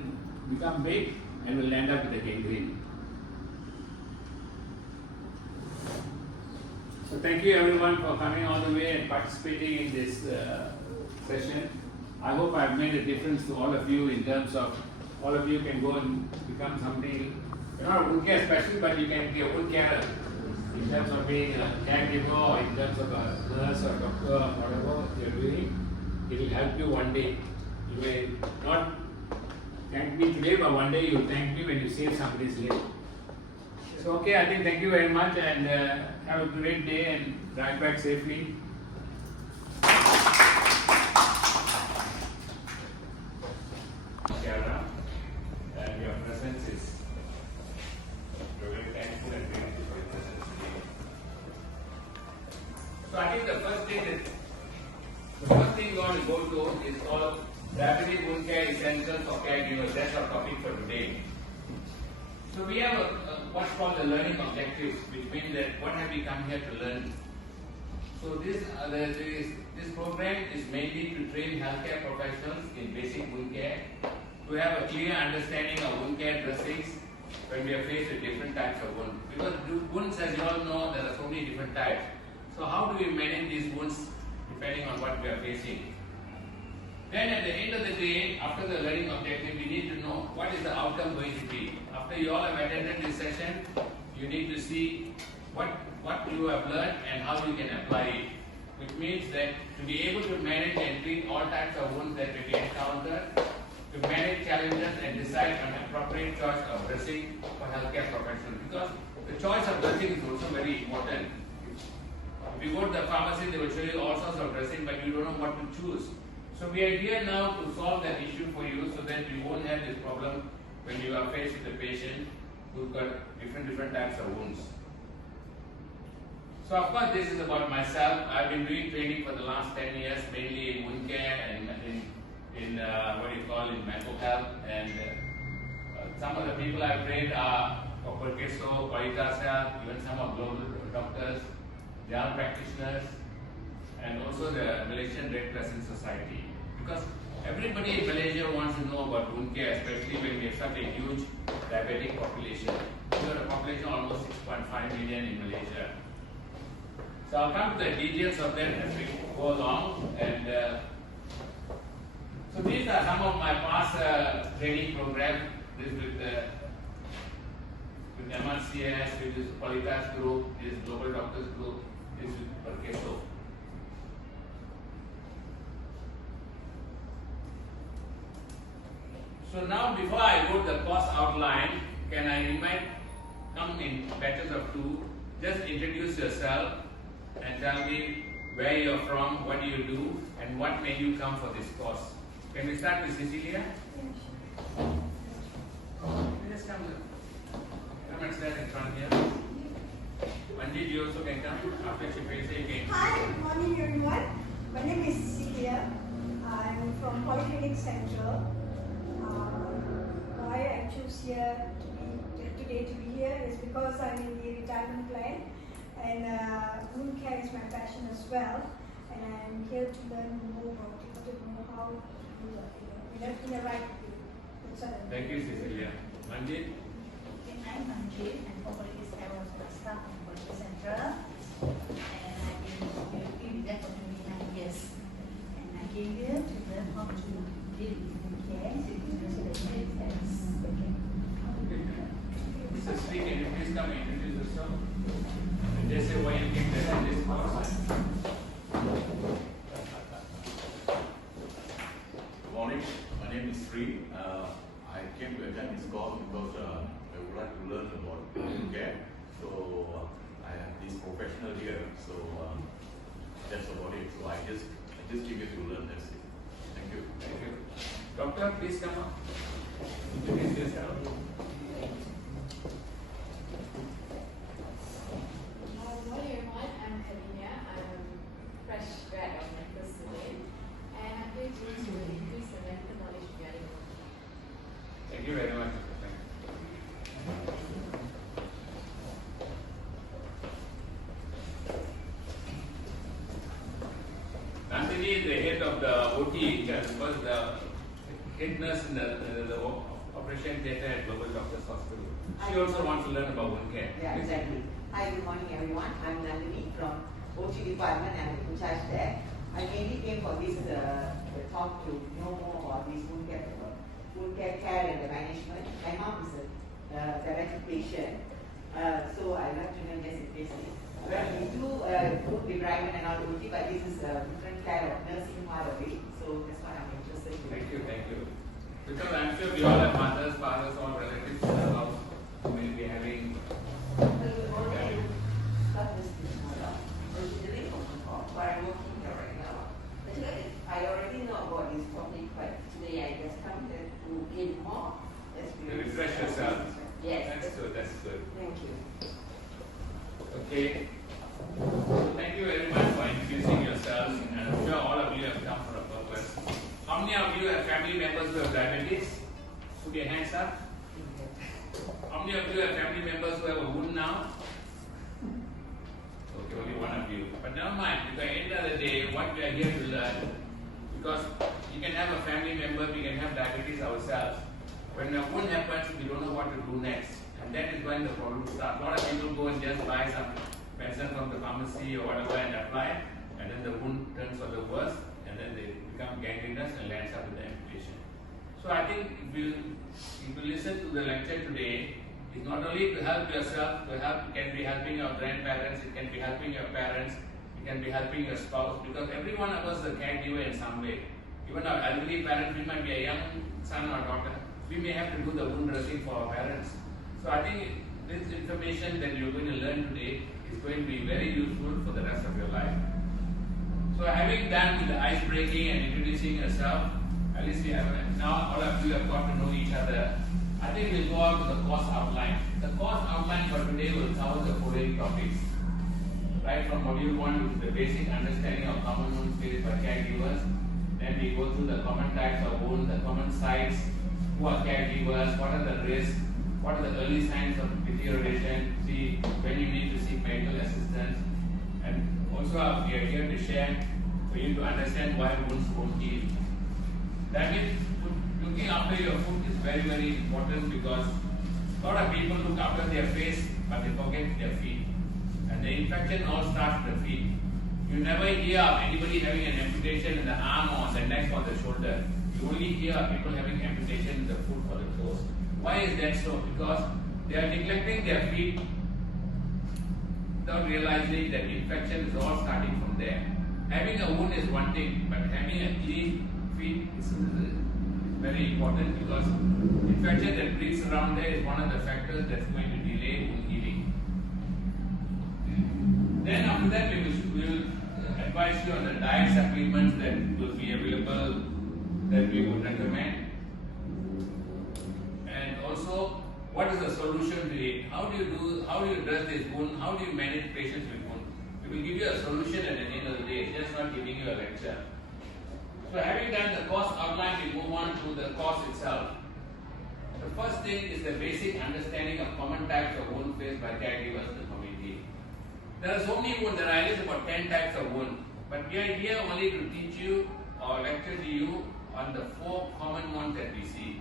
become big and will end up with a gangrene. So thank you everyone for coming all the way and participating in this session. I hope I've made a difference to all of you in terms of all of you can go and become somebody, you're not a wound care specialist, but you can be a wound carer in terms of being a caregiver or in terms of a nurse or doctor or whatever you're doing. It will help you one day. You may not thank me today, but one day you'll thank me when you save somebody's limb. So okay, I think thank you very much, and have a great day and drive back safely. Kiara, and your presence is, we're very thankful and grateful for your presence today. So I think the first thing we want to go to is called Diabetic Wound Care Essentials for Caregivers. That's our topic for today. So we have what's called the learning objectives, which means that what have we come here to learn? So this program is mainly to train healthcare professionals in basic wound care, to have a clear understanding of wound care dressings when we are faced with different types of wounds. Because wounds, as you all know, there are so many different types. So how do we manage these wounds depending on what we are facing? Then at the end of the day, after the learning objective, we need to know what is the outcome going to be. After you all have attended this session, you need to see what you have learned and how you can apply it. Which means that to be able to manage and treat all types of wounds that we encounter, to manage challenges and decide on appropriate choice of dressing for healthcare professionals. Because the choice of dressing is also very important. If you go to the pharmacy, they will show you all sorts of dressing, but you don't know what to choose. So we are here now to solve that issue for you so that you won't have this problem when you are faced with a patient who's got different types of wounds. So of course this is about myself. I've been doing training for the last 10 years, mainly in wound care and in mental health. And some of the people I've trained are Dr. Keso, Qualitas Health, even some of global doctors, general practitioners, and also the Malaysian Red Crescent Society. Because everybody in Malaysia wants to know about wound care, especially when we have such a huge diabetic population. We have a population of almost 6.5 million in Malaysia. So I'll come to the details of them as we go along. And so these are some of my past training programs. This with MRCS, with this Qualitas group, this Global Doctors group, this with Perkeso. So now before I go to the course outline, can I come in batches of two, just introduce yourself and tell me where you're from, what do you do, and what made you come for this course. Can we start with Cecilia? Just come and stand in front here. Manjit, you also can come after Chipese again. Hi, good morning everyone. My name is Cecilia. I'm from Polyclinic Central. Why I choose today to be here is because I'm in the retirement plan, and wound care is my passion as well. And I'm here to learn more about it, to know how to do that in the right way. Thank you, Cecilia. Manjit? I'm Manjit, and formerly I was a staff in Polyclinic Central, and I've been with that for 29 years. And I came here to learn how to deal with wound care. Mr. Sri, can you please come and introduce yourself? And just say why you came to attend this course. Good morning. My name is Sri. I came to attend this course because I would like to learn about wound care. So I have this professional here. So that's about it. So I just came here to learn. That's it. Thank you. Thank you. Doctor, please come up. Introduce yourself. Good morning everyone, I'm Kalinia. I'm fresh grad of medical student, and I'm here to increase the medical knowledge regarding wound care. Thank you very much. Nandini is the head of the OT, was the head nurse in the operation theatre at Global Doctors Hospital. She also wants to learn about wound care. Yeah, exactly. Hi, good morning everyone. I'm Nandini from OT department and I'm in charge there. I mainly came for this talk to know more about this wound care and the management. My mom is a diabetic patient, so I like to know just in case. Well, we do food debridement and all OT, but this is a different kind of nursing part of it, so that's why I'm interested in. Thank you, thank you. Because I'm sure we all have mothers, fathers, all relatives in the house who may be having. Originally from Hong Kong, but I'm working here right now. Actually, I already know about this topic, but today I just come here to gain more experience. Refresh yourself. Yes. That's good, that's good. Thank you. Okay. So thank you very much for introducing yourselves, and I'm sure all of you have come for a purpose. How many of you have family members who have diabetes? Put your hands up. How many of you have family members who have a wound now? Okay, only one of you. But never mind, because at the end of the day, what we are here to learn, because you can have a family member, we can have diabetes ourselves. When a wound happens, we don't know what to do next. And that is when the problem starts. A lot of people go and just buy some medicine from the pharmacy or whatever and apply, and then the wound turns for the worse, and then they become gangrenous and lands up with the amputation. So I think if you listen to the lecture today, it's not only to help yourself, it can be helping your grandparents, it can be helping your parents, it can be helping your spouse, because every one of us is a caregiver in some way. Even our elderly parents, we might be a young son or daughter, we may have to do the wound dressing for our parents. So I think this information that you're going to learn today is going to be very useful for the rest of your life. So having done with the ice breaking and introducing yourself, at least now all of you have got to know each other. I think we'll go on to the course outline. The course outline for today will cover the following topics. Right from module 1, which is the basic understanding of common wounds faced by caregivers. Then we go through the common types of wounds, the common sites, who are caregivers, what are the risks, what are the early signs of deterioration, see when you need to seek medical assistance, and also we are here to share for you to understand why wounds won't heal. That means looking after your foot is very, very important, because a lot of people look after their face but they forget their feet. And the infection all starts with the feet. You never hear of anybody having an amputation in the arm or the neck or the shoulder. You only hear of people having amputation in the foot or the toes. Why is that so? Because they are neglecting their feet without realizing that infection is all starting from there. Having a wound is one thing, but having a clean feet is very important because infection that breeds around there is one of the factors that's going to delay wound healing. Then after that we will advise you on the diet supplements that will be available that we would recommend. And also, what is the solution to it? How do you address this wound? How do you manage patients with wound? We will give you a solution at the end of the day, just not giving you a lecture. So having done the course outline, we move on to the course itself. The first thing is the basic understanding of common types of wound faced by caregivers in the community. There are so many wounds, there are at least about 10 types of wound. But we are here only to teach you or lecture to you on the 4 common ones that we see.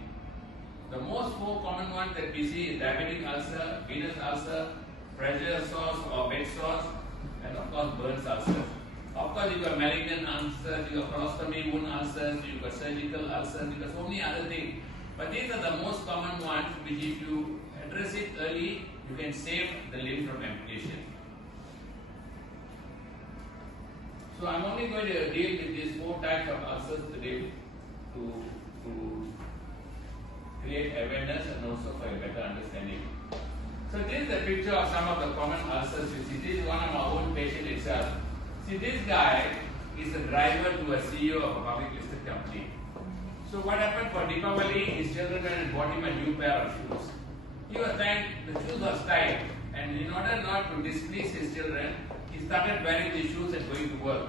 The most 4 common ones that we see is diabetic ulcer, venous ulcer, pressure sores or bed sores, and of course burns ulcers. Of course you've got malignant ulcers, you've got colostomy wound ulcers, you've got surgical ulcers, you've got so many other things. But these are the most common ones which if you address it early, you can save the limb from amputation. So I'm only going to deal with these 4 types of ulcers today to create awareness and also for a better understanding. So this is the picture of some of the common ulcers you see. This is one of our own patient itself. See, this guy is the driver to a CEO of a public listed company. So what happened for Deepavali, his children went and bought him a new pair of shoes. He was trying, the shoes was tight, and in order not to displease his children, he started wearing these shoes and going to work.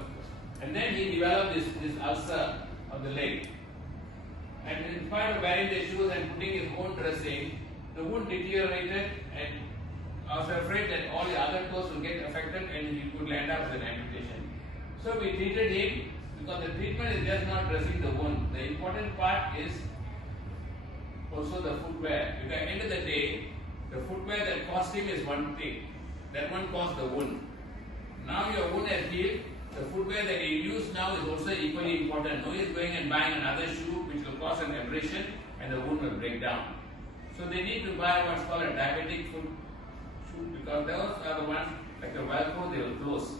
And then he developed this ulcer of the leg. And in spite of wearing the shoes and putting his own dressing, the wound deteriorated, and I was afraid that all the other toes would get affected and he could end up with an amputation. So we treated him because the treatment is just not dressing the wound. The important part is also the footwear. Because at the end of the day, the footwear that caused him is one thing. That one caused the wound. Now your wound has healed. The footwear that you use now is also equally important. No is going and buying another shoe which will cause an abrasion and the wound will break down. So they need to buy what's called a diabetic foot shoe because those are the ones like the Velcro, they will close.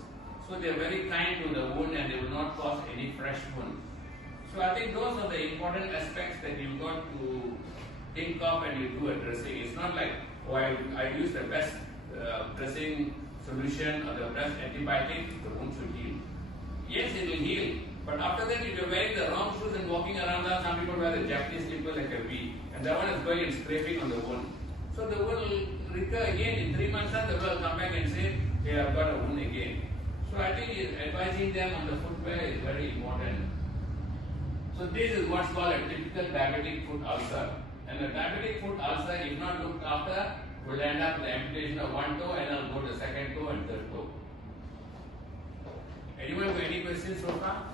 So they are very kind to the wound and they will not cause any fresh wound. So I think those are the important aspects that you've got to think of when you do a dressing. It's not like, oh, I use the best dressing solution or the best antibiotic, the wound should heal. Yes, it will heal. But after that, if you're wearing the wrong shoes and walking around, some people wear the Japanese slipper like a V, and that one is going and scraping on the wound. So the wound will recur again in 3 months, and the wound will come back and say, hey, I've got a wound again. So I think advising them on the footwear is very important. So this is what's called a typical diabetic foot ulcer. And a diabetic foot ulcer, if not looked after, will end up with the amputation of one toe and I'll go to the second toe and third toe. Anyone have any questions so far?